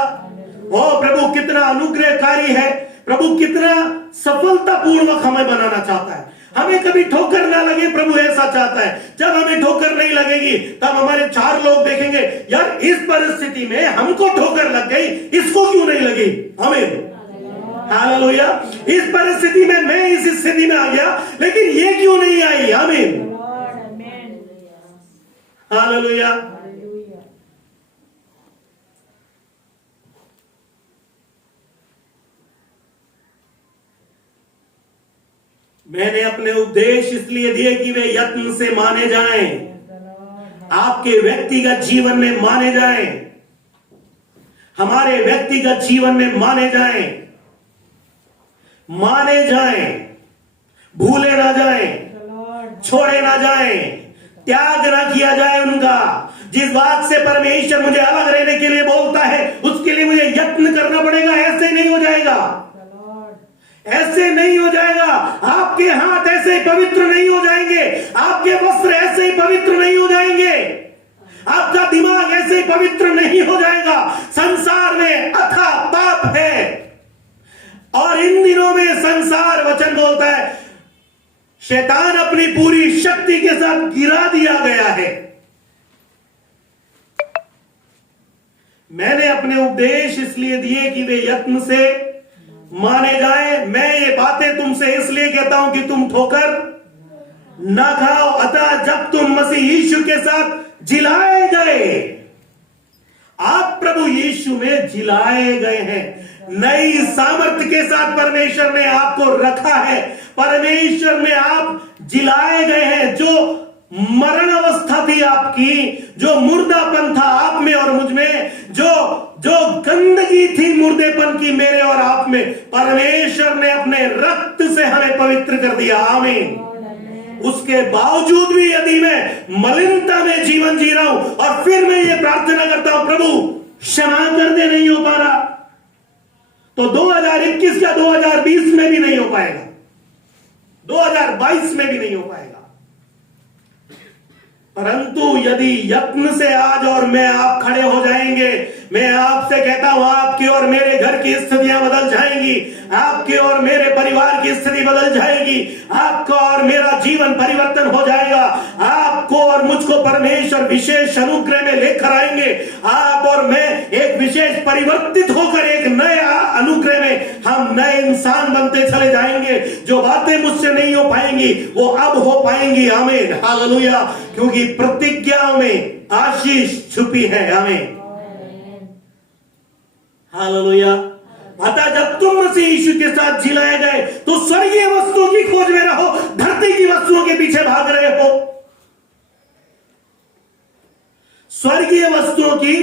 ओ प्रभु कितना अनुग्रहकारी है, प्रभु कितना सफलतापूर्वक हमें बनाना चाहता है। हमें कभी ठोकर ना लगे, प्रभु ऐसा चाहता है। जब हमें ठोकर नहीं लगेगी तब हमारे 4 लोग देखेंगे, यार इस परिस्थिति में हमको ठोकर लग गई, इसको क्यों नहीं लगी। आमीन। हालेलुया। इस परिस्थिति में मैं इस स्थिति में आ गया, लेकिन ये क्यों नहीं आई। आमीन। हालेलुया। मैंने अपने उपदेश इसलिए दिए कि वे यत्न से माने जाएं, आपके व्यक्तिगत जीवन में माने जाएं, हमारे व्यक्तिगत जीवन में माने जाएं, माने जाएं, भूले ना जाएं, छोड़े ना जाएं, त्याग ना किया जाए उनका। जिस बात से परमेश्वर मुझे अलग रहने के लिए बोलता है, उसके लिए मुझे यत्न करना पड़ेगा। ऐसे नहीं हो जाएगा, ऐसे नहीं हो जाएगा। आपके हाथ ऐसे ही पवित्र नहीं हो जाएंगे, आपके वस्त्र ऐसे ही पवित्र नहीं हो जाएंगे, आपका दिमाग ऐसे ही पवित्र नहीं हो जाएगा। संसार में अथाह पाप है, और इन दिनों में संसार, वचन बोलता है, शैतान अपनी पूरी शक्ति के साथ गिरा दिया गया है। मैंने अपने उपदेश इसलिए दिए कि वे यत्न से माने जाएं। मैं ये बातें तुमसे इसलिए कहता हूं कि तुम ठोकर ना खाओ। अतः जब तुम मसीह यीशु के साथ जिलाए गए, आप प्रभु यीशु में जिलाए गए हैं। नई सामर्थ्य के साथ परमेश्वर ने आपको रखा है। परमेश्वर में आप जिलाए गए हैं। जो मरण अवस्था थी आपकी, जो मुर्दापन था आप में और मुझ में, जो गंदगी थी मुर्देपन की मेरे और आप में, परमेश्वर ने अपने रक्त से हमें पवित्र कर दिया। आमीन। उसके बावजूद भी यदि मैं मलिनता में जीवन जी रहा हूं और फिर मैं ये प्रार्थना करता हूं, प्रभु क्षमा कर दे, नहीं हो पा रहा, तो 2021 या 2020 में भी नहीं हो पाएगा, 2022 में भी नहीं हो पाएगा। परंतु यदि यत्न से आज और मैं आप खड़े हो जाएंगे, मैं आपसे कहता हूं आपकी और मेरे घर की स्थितियां बदल जाएंगी, आपकी और मेरे परिवार की स्थिति बदल जाएगी, आपका और मेरा जीवन परिवर्तन हो जाएगा। आपको और मुझको परमेश्वर विशेष अनुग्रह में लेकर आएंगे। आप और मैं एक विशेष परिवर्तित होकर एक नया अनुग्रह में हम नए इंसान बनते चले जाएंगे। जो बातें मुझसे नहीं हो पाएंगी वो अब हो पाएंगी। आमीन, हालेलुया। क्योंकि प्रतिज्ञाओं में आशीष छुपी है। आमीन, हालेलुया। अतः जब तुम मसीह यीशु के साथ जिलाए गए तो स्वर्गीय वस्तुओं की खोज में रहो, धरती की वस्तुओं के पीछे भाग रहे हो। स्वर्गीय वस्तुओं की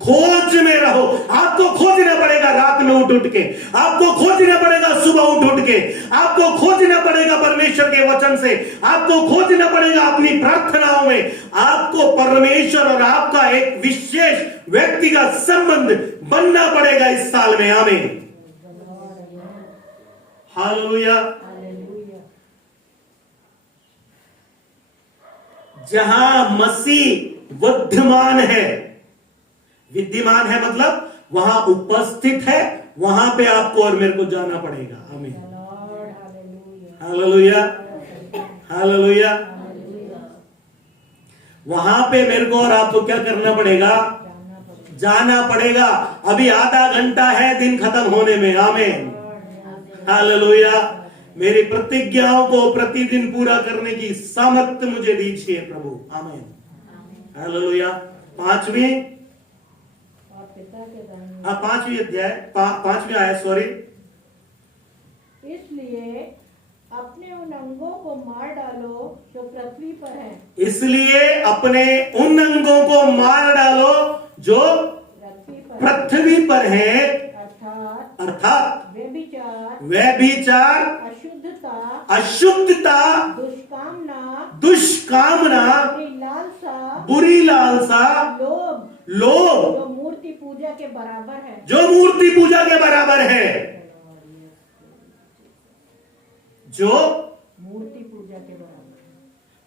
खोज में रहो। आपको खोजना पड़ेगा रात में उठ के, आपको खोजना पड़ेगा सुबह उठ के, आपको खोजना पड़ेगा परमेश्वर के वचन से, आपको खोजना पड़ेगा अपनी प्रार्थनाओं में। आपको परमेश्वर और आपका एक विशेष व्यक्तिगत संबंध बनना पड़ेगा इस साल में। आमीन, हालेलुया। जहां मसीह विद्यमान है, विद्यमान है मतलब वहां उपस्थित है, वहां पे आपको और मेरे को जाना पड़ेगा। आमीन, हालेलुया, हालेलुया। वहां पे मेरे को और आपको क्या करना पड़ेगा? जाना पड़ेगा। अभी आधा घंटा है दिन खत्म होने में। आमीन, हालेलुया। मेरी प्रतिज्ञाओं को प्रतिदिन पूरा करने की सामर्थ्य मुझे दीजिए प्रभु। आमीन, हालेलुया। पांचवी अध्याय, पांचवी आयत, सॉरी। इसलिए अपने उन अंगों को मार डालो जो पृथ्वी पर हैं। इसलिए अपने उन अंगों को मार डालो जो पृथ्वी पर हैं, अर्थात व्यभिचार, अशुद्धता, दुष्कामना, बुरी लालसा, लोभ, जो मूर्ति पूजा के बराबर है, जो मूर्ति पूजा के बराबर है, जो मूर्ति पूजा के बराबर है।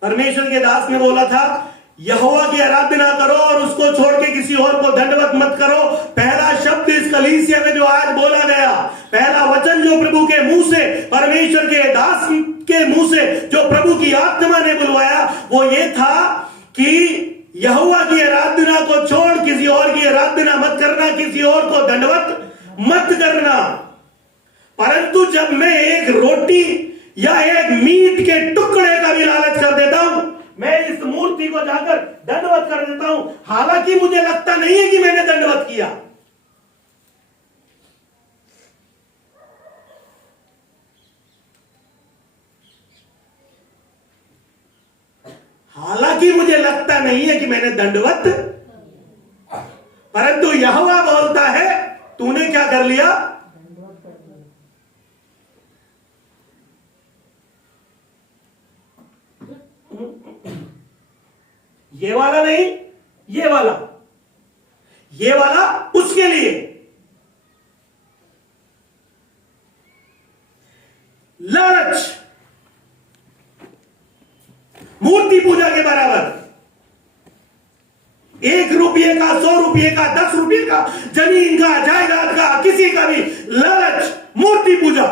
परमेश्वर के दास ने बोला था यहोवा की आराधना करो और उसको छोड़ के किसी और को दंडवत मत करो। पहला शब्द इस कलीसिया में जो आज बोला गया, पहला वचन जो प्रभु के मुंह से, परमेश्वर के दास के मुंह से जो प्रभु की आत्मा ने बुलवाया, वो ये था कि यहोवा की आराधना को छोड़ किसी और की आराधना मत करना, किसी और को दंडवत मत करना। परंतु जब मैं एक रोटी या एक मीट के टुकड़े का भी लालच कर देता हूं, मैं इस मूर्ति को जाकर दंडवत कर देता हूं, हालांकि मुझे लगता नहीं है कि मैंने दंडवत किया। हालांकि मुझे लगता नहीं है कि मैंने दंडवत, परंतु यहोवा बोलता है तूने क्या कर लिया? ये वाला नहीं, ये वाला, ये वाला उसके लिए। लालच मूर्ति पूजा के बराबर। 1 रुपये का, 100 रुपये का, 10 रुपये का, जमीन का, जायदाद का, किसी का भी लालच, मूर्ति पूजा।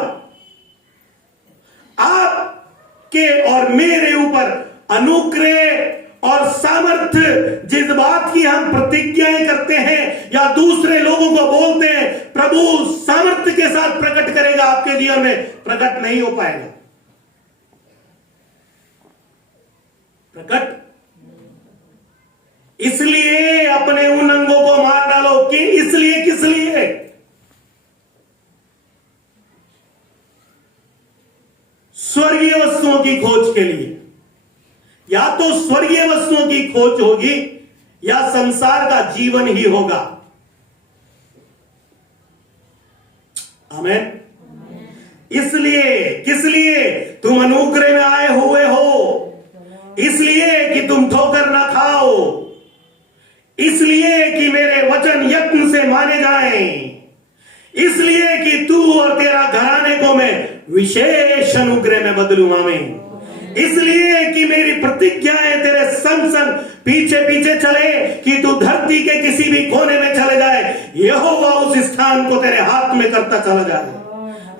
आपके और मेरे ऊपर अनुग्रह और सामर्थ्य, जिस बात की हम प्रतिज्ञाएं करते हैं या दूसरे लोगों को बोलते हैं प्रभु सामर्थ्य के साथ प्रकट करेगा आपके जीवन में, प्रकट नहीं हो पाएगा। प्रकट इसलिए अपने उन अंगों को मार डालो कि इसलिए, किस लिए? स्वर्गीय वस्तुओं की खोज के लिए। या तो स्वर्गीय वस्तुओं की खोज होगी या संसार का जीवन ही होगा। आमीन। इसलिए, किस लिए तुम अनुग्रह में आए हुए हो? इसलिए कि तुम ठोकर ना खाओ, इसलिए कि मेरे वचन यत्न से माने जाएं, इसलिए कि तू और तेरा घराने को मैं विशेष अनुग्रह में बदलूं। आमीन। इसलिए कि मेरी प्रतिज्ञाएं तेरे संग संग पीछे पीछे चले, कि तू धरती के किसी भी कोने में चले जाए, यहोवा उस स्थान को तेरे हाथ में करता चला जाए।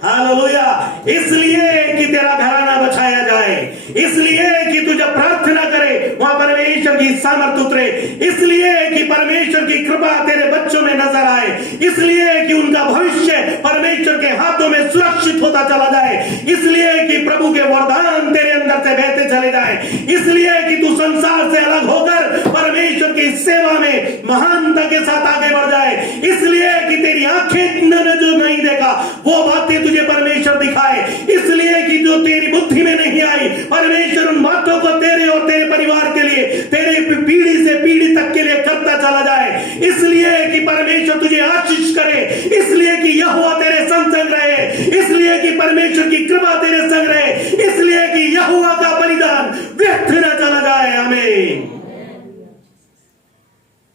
हालेलुया। इसलिए कि तेरा घराना बचाया जाए, इसलिए कि तू जब प्रार्थना करे वहां परमेश्वर की सामर्थ उतरे, इसलिए कि परमेश्वर की कृपा तेरे बच्चों में नजर आए, इसलिए कि उनका भविष्य परमेश्वर के हाथों में सुरक्षित होता चला जाए, इसलिए कि प्रभु के वरदान तेरे अंदर से बहते चले जाए, इसलिए कि तू संसार से अलग होकर परमेश्वर की सेवा में महानता के साथ आगे बढ़ जाए, इसलिए कि तेरी आंखें ने जो नहीं देखा वो बातें तुझे परमेश्वर दिखाए, इसलिए कि जो तेरी बुद्धि में नहीं आई परमेश्वर उन बातों को तेरे और तेरे परिवार के लिए, तेरे पीढ़ी से पीढ़ी तक के लिए करता चला जाए, इसलिए कि परमेश्वर तुझे आशीष करे, इसलिए कि यहोवा तेरे संग संग रहे, इसलिए कि परमेश्वर की कृपा तेरे संग रहे, इसलिए कि यहोवा का बलिदान व्यर्थ न चला जाए। आमीन।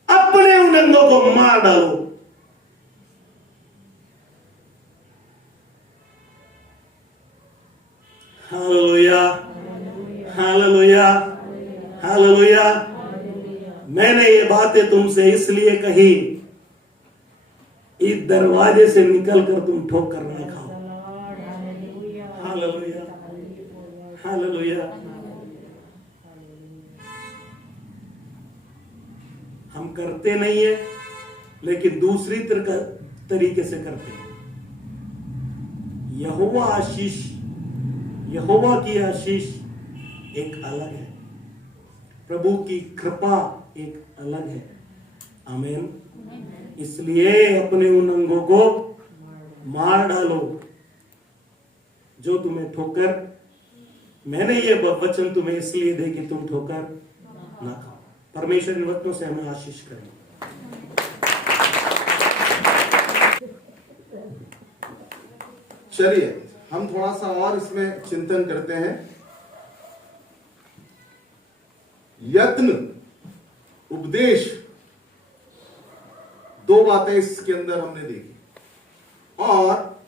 अपने उन अंगों को मार डालो। Hallelujah, hallelujah, hallelujah. मैंने ये बातें तुमसे इसलिए कही, इस दरवाजे से निकलकर तुम ठोकर ना खाओ। Hallelujah, hallelujah. हम करते नहीं है, लेकिन दूसरी तरीके से करते हैं। यहोवा की आशीष एक अलग है, प्रभु की कृपा एक अलग है। आमीन। इसलिए अपने उन अंगों को मार डालो जो तुम्हें ठोकर, मैंने ये वचन तुम्हें इसलिए दे कि तुम ठोकर ना खाओ। परमेश्वर इन वचनों से हमें आशीष करें। चलिए हम थोड़ा सा और इसमें चिंतन करते हैं। यत्न, उपदेश, दो बातें इसके अंदर हमने देखी, और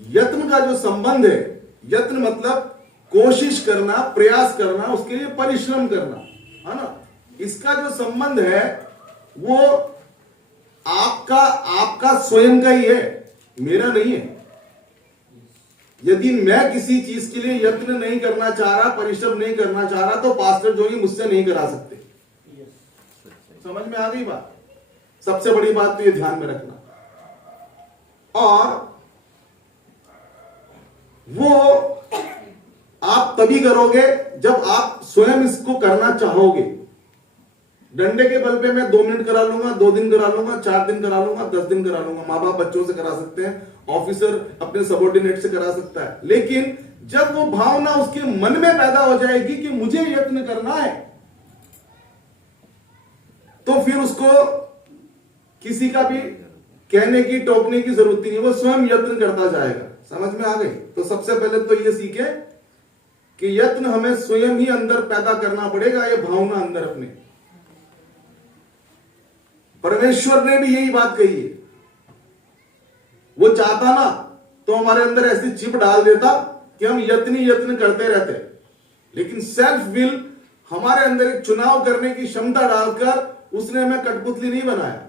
यत्न का जो संबंध है, यत्न मतलब कोशिश करना, प्रयास करना, उसके लिए परिश्रम करना, है ना। इसका जो संबंध है वो आपका स्वयं का ही है, मेरा नहीं है। यदि मैं किसी चीज के लिए यत्न नहीं करना चाह रहा, परिश्रम नहीं करना चाह रहा, तो पास्टर जोगी मुझसे नहीं करा सकते। समझ में आ गई बात? सबसे बड़ी बात तो ये ध्यान में रखना। और वो आप तभी करोगे जब आप स्वयं इसको करना चाहोगे। डंडे के बल पे मैं 2 मिनट करा लूंगा, 2 दिन करा लूंगा, 4 दिन करा लूंगा, 10 दिन करा लूंगा। माँ बाप बच्चों से करा सकते हैं, ऑफिसर अपने सबॉर्डिनेट से करा सकता है, लेकिन जब वो भावना उसके मन में पैदा हो जाएगी कि मुझे यत्न करना है, तो फिर उसको किसी का भी कहने की, टोकने की जरूरत नहीं, वो स्वयं यत्न करता जाएगा। समझ में आ गई? तो सबसे पहले तो ये सीखे कि यत्न हमें स्वयं ही अंदर पैदा करना पड़ेगा, ये भावना अंदर अपने। परमेश्वर ने भी यही बात कही है। वो चाहता ना तो हमारे अंदर ऐसी चिप डाल देता कि हम यत्न करते रहते, लेकिन सेल्फ विल, हमारे अंदर एक चुनाव करने की क्षमता डालकर उसने हमें कठपुतली नहीं बनाया।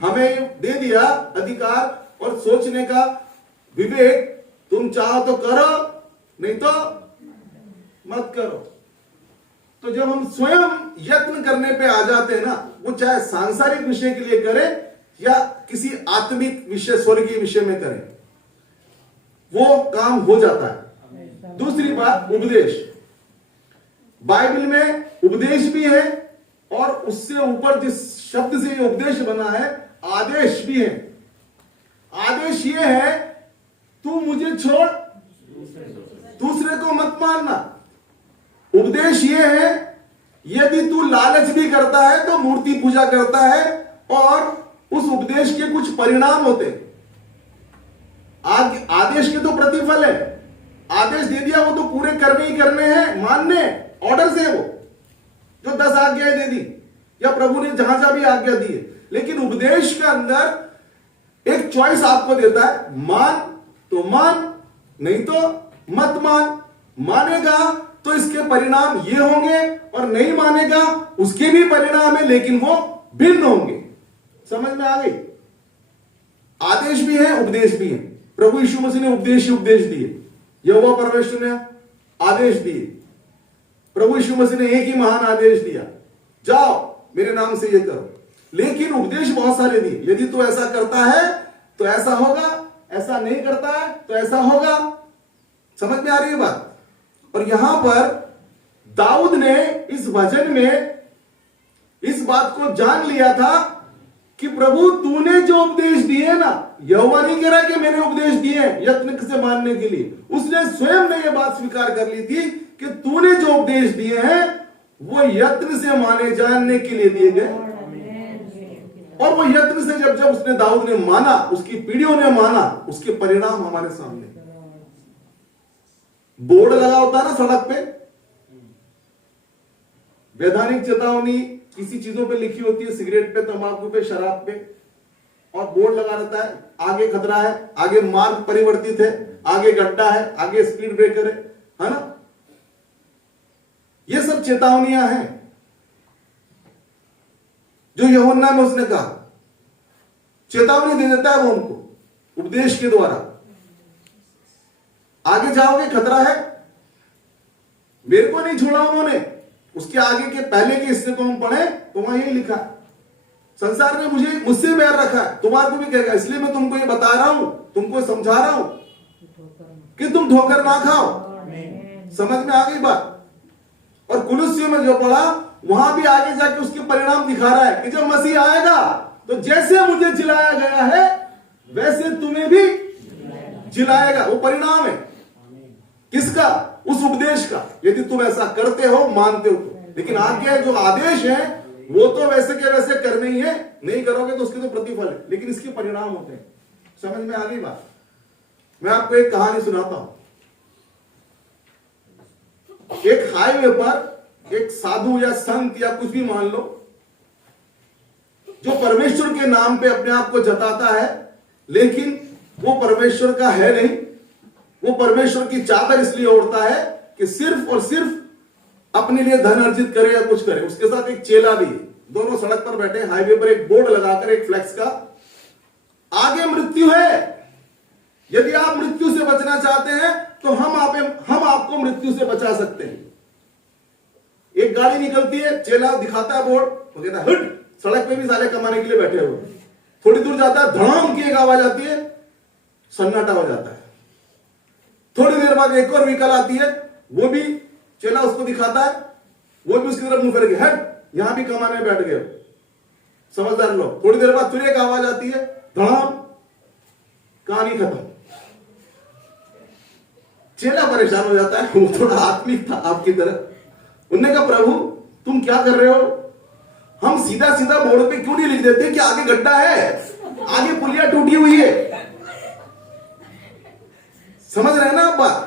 हमें दे दिया अधिकार और सोचने का विवेक, तुम चाहो तो करो, नहीं तो मत करो। तो जब हम स्वयं यत्न करने पे आ जाते हैं ना, वो चाहे सांसारिक विषय के लिए करें या किसी आत्मिक विषय, स्वर्गीय विषय में करें, वो काम हो जाता है। दूसरी बात, उपदेश। बाइबल में उपदेश भी है और उससे ऊपर जिस शब्द से ये उपदेश बना है, आदेश भी है। आदेश ये है, तू मुझे छोड़, दूसरे को मत मानना। उपदेश ये है, यदि तू लालच भी करता है तो मूर्ति पूजा करता है, और उस उपदेश के कुछ परिणाम होते हैं। आदेश के तो प्रतिफल है। आदेश दे दिया, वो तो पूरे करने ही करने हैं, मानने, ऑर्डर से वो जो 10 आज्ञाएं दे दी या प्रभु ने जहां जहां भी आज्ञा दी है। लेकिन उपदेश के अंदर एक चॉइस आपको देता है, मान तो मान, नहीं तो मत मान। मानेगा तो इसके परिणाम ये होंगे, और नहीं मानेगा उसके भी परिणाम है, लेकिन वो भिन्न होंगे। समझ में आ गई? आदेश भी है, उपदेश भी है। प्रभु यीशु मसीह ने उपदेश दिए, यहोवा परमेश्वर ने आदेश दिए। प्रभु यीशु मसीह ने एक ही महान आदेश दिया, जाओ मेरे नाम से ये करो। लेकिन उपदेश बहुत सारे दिए, यदि तू ऐसा करता है तो ऐसा होगा, ऐसा नहीं करता है तो ऐसा होगा। समझ में आ रही है बात? और यहां पर दाऊद ने इस भजन में इस बात को जान लिया था कि प्रभु तूने जो उपदेश दिए ना, यहोवा नहीं कह रहा कि मैंने उपदेश दिए यत्न से मानने के लिए, उसने स्वयं ने यह बात स्वीकार कर ली थी कि तूने जो उपदेश दिए हैं वो यत्न से माने जानने के लिए दिए गए। और वो यत्न से जब उसने दाऊद ने माना, उसकी पीढ़ियों ने माना, उसके परिणाम हमारे सामने। बोर्ड लगा होता है ना सड़क पे, वैधानिक चेतावनी किसी चीजों पे लिखी होती है, सिगरेट पे, तंबाकू पे, शराब पे, और बोर्ड लगा रहता है, आगे खतरा है, आगे मार्ग परिवर्तित है, आगे गड्ढा है, आगे स्पीड ब्रेकर है ना? ये सब चेतावनियां हैं जो यूहन्ना में उसने कहा, चेतावनी दे देता है वो उनको उपदेश के द्वारा। आगे जाओगे खतरा है। मेरे को नहीं छोड़ा उन्होंने, उसके आगे के पहले के हिस्से को हम पढ़े तो वहां यही लिखा, संसार ने मुझसे बैर रखा है, तुम्हारे को भी कहेगा, इसलिए मैं तुमको ये बता रहा हूं, तुमको समझा रहा हूं कि तुम ठोकर ना खाओ। समझ में आ गई बात? और कुलुस्सियों में जो पढ़ा वहां भी आगे जाके उसके परिणाम दिखा रहा है कि जब मसीह आएगा तो जैसे मुझे जिलाया गया है वैसे तुम्हें भी जिलाएगा। वो परिणाम है किसका? उस उपदेश का, यदि तुम ऐसा करते हो, मानते हो तो। लेकिन आगे जो आदेश है वो तो वैसे के वैसे करने ही है, नहीं करोगे तो उसके तो प्रतिफल है, लेकिन इसके परिणाम होते हैं। समझ में आ गई बात? मैं आपको एक कहानी सुनाता हूं। एक हाईवे पर एक साधु या संत या कुछ भी मान लो, जो परमेश्वर के नाम पे अपने आप को जताता है, लेकिन वो परमेश्वर का है नहीं। वो परमेश्वर की चादर इसलिए ओढ़ता है कि सिर्फ और सिर्फ अपने लिए धन अर्जित करे या कुछ करे। उसके साथ एक चेला भी है, दोनों सड़क पर बैठे, हाईवे पर एक बोर्ड लगाकर, एक फ्लेक्स का, आगे मृत्यु है, यदि आप मृत्यु से बचना चाहते हैं तो हम आपको मृत्यु से बचा सकते हैं। एक गाड़ी निकलती है, चेला दिखाता है बोर्ड, वो कहता है हट, सड़क पे भी साले कमाने के लिए बैठे हुए। थोड़ी दूर जाता है, धड़ाम की एक आवाज आती है, सन्नाटा हो जाता है। थोड़ी देर बाद एक और व्हीकल आती है, वो भी चेला उसको दिखाता है, वो भी उसकी तरफ मुंह फेर के हट, यहां भी कमाने बैठ गए, समझदार लोग। थोड़ी देर बाद फिर एक आवाज आती है, धड़ाम, कहानी खत्म। चेला परेशान हो जाता है, वो थोड़ा आत्मिक था आपकी तरह। उन्होंने कहा प्रभु तुम क्या कर रहे हो? हम सीधा सीधा बोर्ड पे क्यों नहीं लिख देते कि आगे गड्ढा है, आगे पुलिया टूटी हुई है? समझ रहे हैं ना आप बात?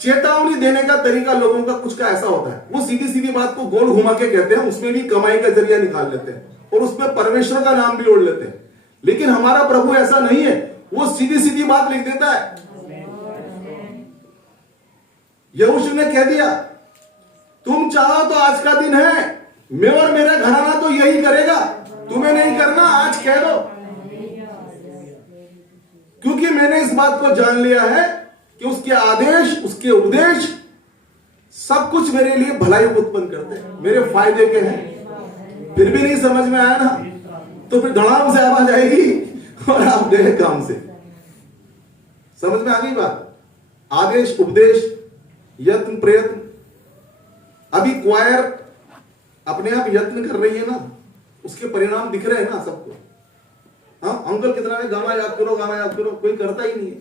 चेतावनी देने का तरीका लोगों का कुछ का ऐसा होता है, वो सीधी सीधी बात को गोल घुमा के कहते हैं, उसमें भी कमाई का जरिया निकाल लेते हैं और उसमें परमेश्वर का नाम भी ओढ़ लेते हैं। लेकिन हमारा प्रभु ऐसा नहीं है, वो सीधी सीधी बात लिख देता है। यहोशू ने कह दिया तुम चाहो तो आज का दिन है, मैं और मेरा घराना तो यही करेगा, तुम्हें नहीं करना, आज कह दो, क्योंकि मैंने इस बात को जान लिया है कि उसके आदेश, उसके उपदेश सब कुछ मेरे लिए भलाई उत्पन्न करते हैं, मेरे फायदे के हैं। फिर भी नहीं समझ में आया ना, तो फिर धड़ाम से आवाज आएगी और आप गए काम से। समझ में आ गई बात? आदेश, उपदेश, यत्न, प्रयत्न। अभी क्वायर अपने आप यत्न कर रही है ना, उसके परिणाम दिख रहे हैं ना सबको। हाँ, अंकल कितना है, गाना याद करो, गाना याद करो, कोई करता ही नहीं है,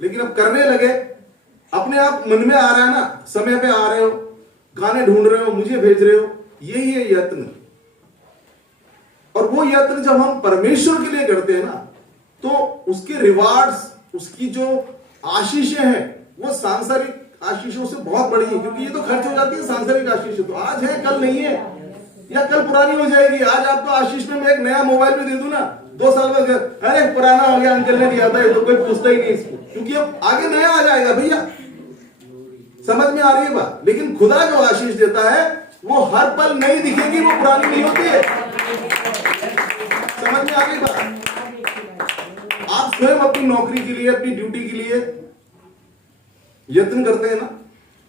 लेकिन अब करने लगे, अपने आप मन में आ रहा है ना, समय पे आ रहे हो, गाने ढूंढ रहे हो, मुझे भेज रहे हो, यही है यत्न। और वो यत्न जब हम परमेश्वर के लिए करते हैं ना, तो उसके रिवार्ड्स, उसकी जो आशीषें हैं वो सांसारिक आशीषों से बहुत बड़ी है, क्योंकि ये तो खर्च हो जाती है सांसारिक आशीष, तो आज है कल नहीं है, या कल पुरानी हो जाएगी। आज आपको आशीष में मैं एक नया मोबाइल भी दे दूं ना, 2 साल बाद अरे पुराना हो गया, अंकल ने दिया था, ये तो कोई पूछता ही नहीं इसको, क्योंकि अब आगे नया आ जाएगा भैया। समझ में आ रही है बात? लेकिन खुदा जो आशीष देता है वो हर पल नई दिखेगी, वो पुरानी नहीं होती है। समझ में आ गई बात? आप स्वयं अपनी नौकरी के लिए, अपनी ड्यूटी के लिए यत्न करते हैं ना,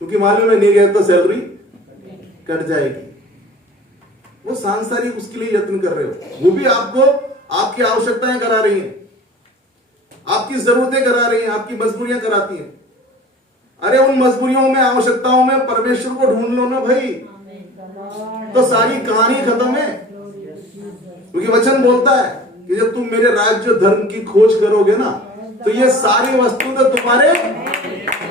क्योंकि मालूम है नहीं गए तो सैलरी कट जाएगी। वो सांसारिक उसके लिए यत्न कर रहे हो, वो भी आपको आपकी आवश्यकताएं करा रही हैं, आपकी जरूरतें करा रही हैं, आपकी मजबूरियां कराती हैं। अरे उन मजबूरियों में, आवश्यकताओं में परमेश्वर को ढूंढ लो ना भाई, तो सारी कहानी खत्म है। क्योंकि वचन बोलता है कि जब तुम मेरे राज्य धर्म की खोज करोगे ना, तो ये सारी वस्तु तो तुम्हारे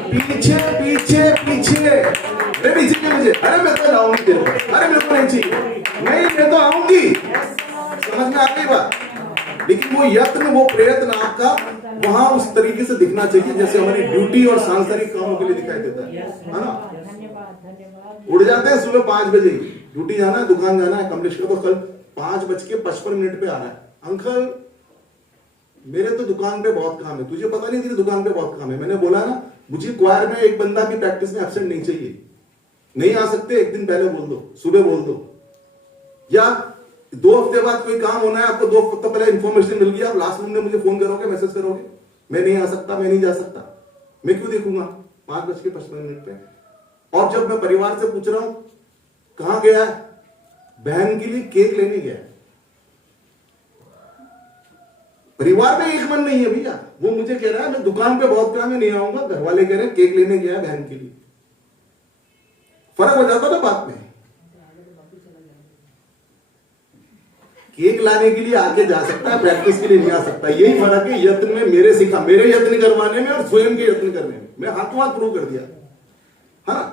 पीछे पीछे पीछे। अरे नहीं चाहिए मुझे, अरे मैं तो आऊंगी तेरे को, अरे मेरे को नहीं चाहिए, नहीं मैं तो आऊंगी। समझ में आ गई बात? लेकिन वो यत्न, वो प्रयत्न आपका वहां उस तरीके से दिखना चाहिए जैसे हमारी ड्यूटी और सांसारिक कामों के लिए दिखाई देता है ना। उड़ जाते हैं सुबह 5 बजे, ड्यूटी जाना है, दुकान जाना है, कमलेश का तो कल 5:55 पे आ रहा है। अंकल मेरे तो दुकान पे बहुत काम है। तुझे पता नहीं तेरी दुकान पे बहुत काम है? मैंने बोला ना, मुझे क्वायर में एक बंदा की प्रैक्टिस में एब्सेंट नहीं चाहिए। नहीं आ सकते, एक दिन पहले बोल दो, सुबह बोल दो, या 2 हफ्ते बाद कोई काम होना है, आपको 2 हफ्ते पहले इंफॉर्मेशन मिल गया, आप लास्ट मिनट में मुझे फोन करोगे, मैसेज करोगे, मैं नहीं आ सकता, मैं नहीं जा सकता। मैं क्यों देखूंगा 5:55 पे? और जब मैं परिवार से पूछ रहा हूं कहां गया है, बहन के लिए केक लेने गया है। परिवार में एक मन नहीं है भैया। वो मुझे कह रहा है मैं दुकान पे बहुत काम है, नहीं आऊंगा। घर वाले कह रहे हैं केक लेने गया है बहन के लिए। फर्क हो जाता ना बात में। केक लाने के लिए आगे जा सकता है, प्रैक्टिस के लिए नहीं आ सकता। यही फर्क है यत्न में, मेरे यत्न करवाने में और स्वयं के यत्न करने में। मैं हाथों हाथ प्रूव कर दिया, हाँ,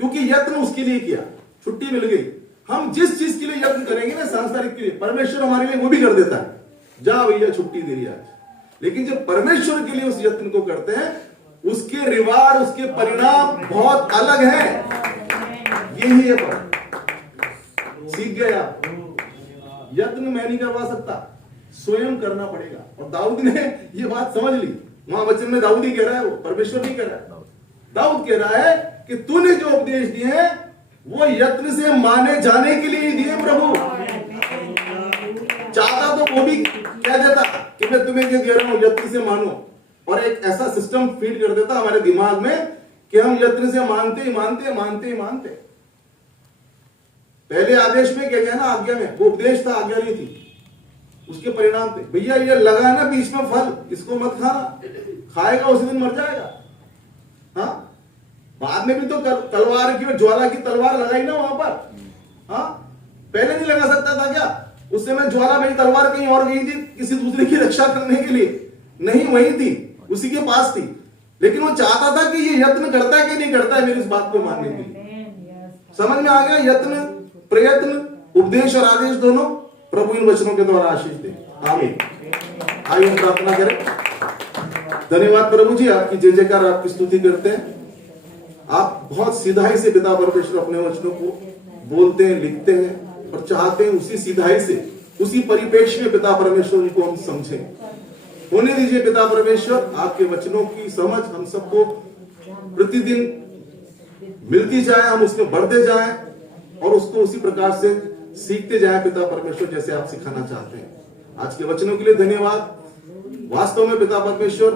क्योंकि यत्न उसके लिए किया, छुट्टी मिल गई। हम जिस चीज के लिए यत्न करेंगे ना, सांसारिक के लिए, परमेश्वर हमारे लिए वो भी कर देता है। जा भैया छुट्टी दे रही आज। लेकिन जब परमेश्वर के लिए उस यत्न को करते हैं, उसके रिवार्ड, उसके परिणाम बहुत अलग है। यही है फर्क। सीख गए आप? यत्न मैं नहीं करवा सकता, स्वयं करना पड़ेगा। और दाऊद ने ये बात समझ ली। वहां वचन में दाऊद ही कह रहा है, वो परमेश्वर नहीं कह रहा है। दाऊद कह रहा है कि तूने जो उपदेश दिए हैं वो यत्न से माने जाने के लिए दिए प्रभु। चाहता तो वो भी कह देता कि मैं तुम्हें जो दे रहा हूं यत्न से मानो, और एक ऐसा सिस्टम फीड कर देता हमारे दिमाग में कि हम यत्न से मानते ही मानते मानते ही मानते। पहले आदेश में क्या गया ना, आज्ञा में, वो उपदेश था, आज्ञा नहीं थी। उसके परिणाम थे, भैया ये लगा है ना बीच में फल, इसको मत खाना, खाएगा उसी दिन मर जाएगा। हाँ, बाद में भी तो तलवार की, ज्वाला की तलवार लगाई ना वहां पर। हाँ, पहले नहीं लगा सकता था क्या? उस समय ज्वाला, मेरी तलवार कहीं और गई थी, किसी दूसरे की रक्षा करने के लिए नहीं, वही थी, उसी के पास थी। लेकिन वो चाहता था कि ये यत्न करता है कि नहीं करता है मेरी इस बात को मानने के लिए। समझ में आ गया? यत्न, प्रयत्न, उपदेश और आदेश दोनों प्रभु इन वचनों के द्वारा आशीष दे। आमीन। आइए हम प्रार्थना करें। धन्यवाद प्रभु जी, आपकी जय जयकार, आपकी स्तुति करते हैं। आप बहुत सीधाई से पिता परमेश्वर अपने वचनों को बोलते हैं, लिखते हैं, और चाहते हैं उसी सीधाई से, उसी परिप्रेक्ष्य में पिता परमेश्वर उनको हम समझें। होने दीजिए पिता परमेश्वर, आपके वचनों की समझ हम सबको प्रतिदिन मिलती जाए, हम उसमें बढ़ते जाएं और उसको उसी प्रकार से सीखते जाएं पिता परमेश्वर, जैसे आप सिखाना चाहते हैं। आज के वचनों के लिए धन्यवाद। वास्तव में पिता परमेश्वर,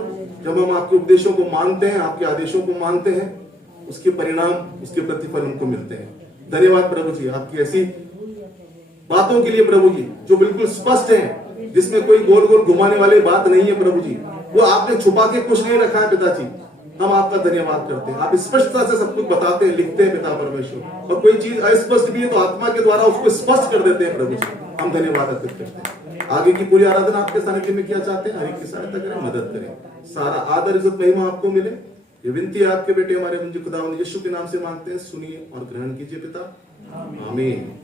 जब हम आपके उपदेशों को मानते हैं, आपके आदेशों को मानते हैं, उसके परिणाम, उसके प्रतिफल हमको मिलते हैं। धन्यवाद प्रभु जी, आपकी ऐसी बातों के लिए प्रभु जी जो बिल्कुल स्पष्ट है, जिसमें कोई गोल गोल घुमाने वाली बात नहीं है प्रभु जी। वो आपने छुपा के कुछ नहीं रखा है पिताजी। हम आपका धन्यवाद करते हैं। आप स्पष्टता से सब कुछ बताते हैं, लिखते हैं पिता परमेश्वर, और कोई चीज अस्पष्ट भी है तो आत्मा के द्वारा उसको स्पष्ट कर देते हैं प्रभु जी। हम धन्यवाद अर्पित करते हैं। आगे की पूरी आराधना आपके सानिध्य में किया चाहते हैं। हर एक की सहायता करें, मदद करें। सारा आदर, इज्जत, महिमा आपको मिले। ये विनती आपके बेटे हमारे मुझे खुदावंद यीशु के नाम से मांगते हैं, सुनिए और ग्रहण कीजिए पिता। आमीन।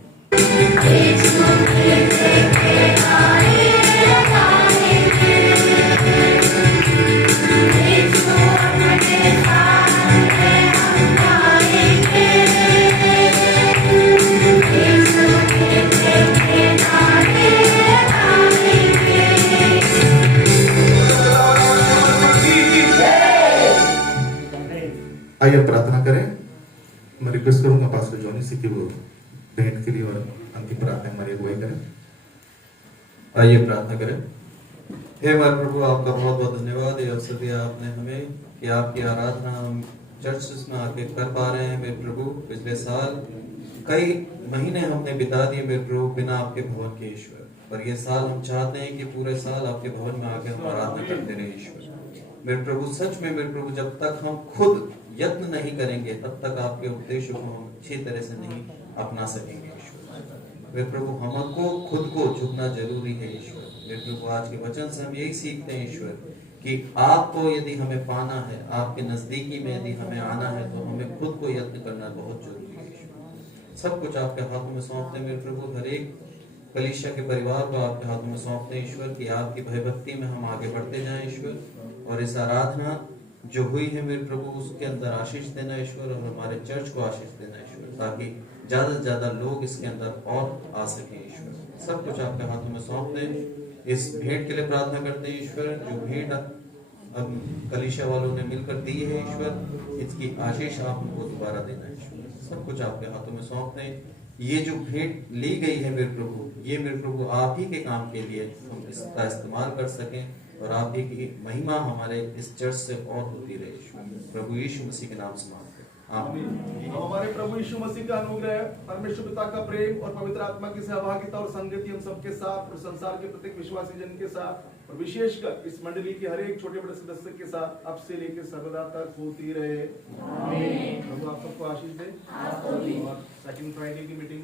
आइए प्रार्थना करें। इसी की वो भेंट के लिए और अंतिम प्रार्थना हमारी अगुवाई करें। आइए प्रार्थना करें। हे हमारे प्रभु, आपका बहुत बहुत धन्यवाद ये अवसर दिया आपने हमें कि आपकी आराधना हम चर्च में आके कर पा रहे हैं। मेरे प्रभु, पिछले साल कई महीने हमने बिता दिए मेरे प्रभु बिना आपके भवन के ईश्वर, पर ये साल हम चाहते हैं कि पूरे साल आपके भवन में आके हम आराधना करते रहे ईश्वर। मेरे प्रभु, सच में मेरे प्रभु, जब तक हम खुद यत्न नहीं करेंगे तब तक आपके उपदेशों को हम अच्छी तरह से नहीं अपना सकेंगे ईश्वर। मेरे प्रभु, हमको खुद को झुकना जरूरी है ईश्वर। मेरे प्रभु, आज के वचन से हम यही सीखते हैं ईश्वर कि आपको यदि हमें पाना है, आपके नजदीकी में यदि हमें आना है, तो हमें खुद को यत्न करना बहुत जरूरी है ईश्वर। सब कुछ आपके हाथों में सौंपते हैं मेरे प्रभु। हर एक कलीसिया के परिवार को आपके हाथों में सौंपते हैं ईश्वर कि आपकी भयभक्ति में हम आगे बढ़ते जाएं ईश्वर। और इस आराधना जो हुई है मेरे प्रभु, उसके अंदर आशीष देना ईश्वर, और हमारे चर्च को आशीष देना ईश्वर, ताकि ज्यादा से ज्यादा लोग इसके अंदर और आ सके ईश्वर। सब कुछ आपके हाथों में सौंपते हैं। इस भेंट के लिए प्रार्थना करते हैं ईश्वर, जो भेंट अब कलीसिया वालों ने मिलकर दी है ईश्वर, इसकी आशीष आप उनको दोबारा देना ईश्वर। सब कुछ आपके हाथों में सौंपते हैं। ये जो भेंट ली गई है मेरे प्रभु, ये मेरे प्रभु आप ही के काम के लिए हम इसका इस्तेमाल कर सकें, और आप ही की महिमा हमारे इस चर्च से और होती रहे ईश्वर। प्रभु यीशु मसीह के नाम से मांगते हैं, आमीन। हमारे प्रभु यीशु मसीह का अनुग्रह, परमेश्वर पिता का प्रेम और पवित्र आत्मा की सहभागिता और संगति हम सबके साथ और संसार के प्रत्येक विश्वासी जन के साथ और विशेषकर इस मंडली के हर एक छोटे बड़े सदस्य के साथ अब से लेकर सर्वदा तक होती रहे, आमीन। प्रभु आप सबको आशीष दे। और सेकंड फ्राइडे की मीटिंग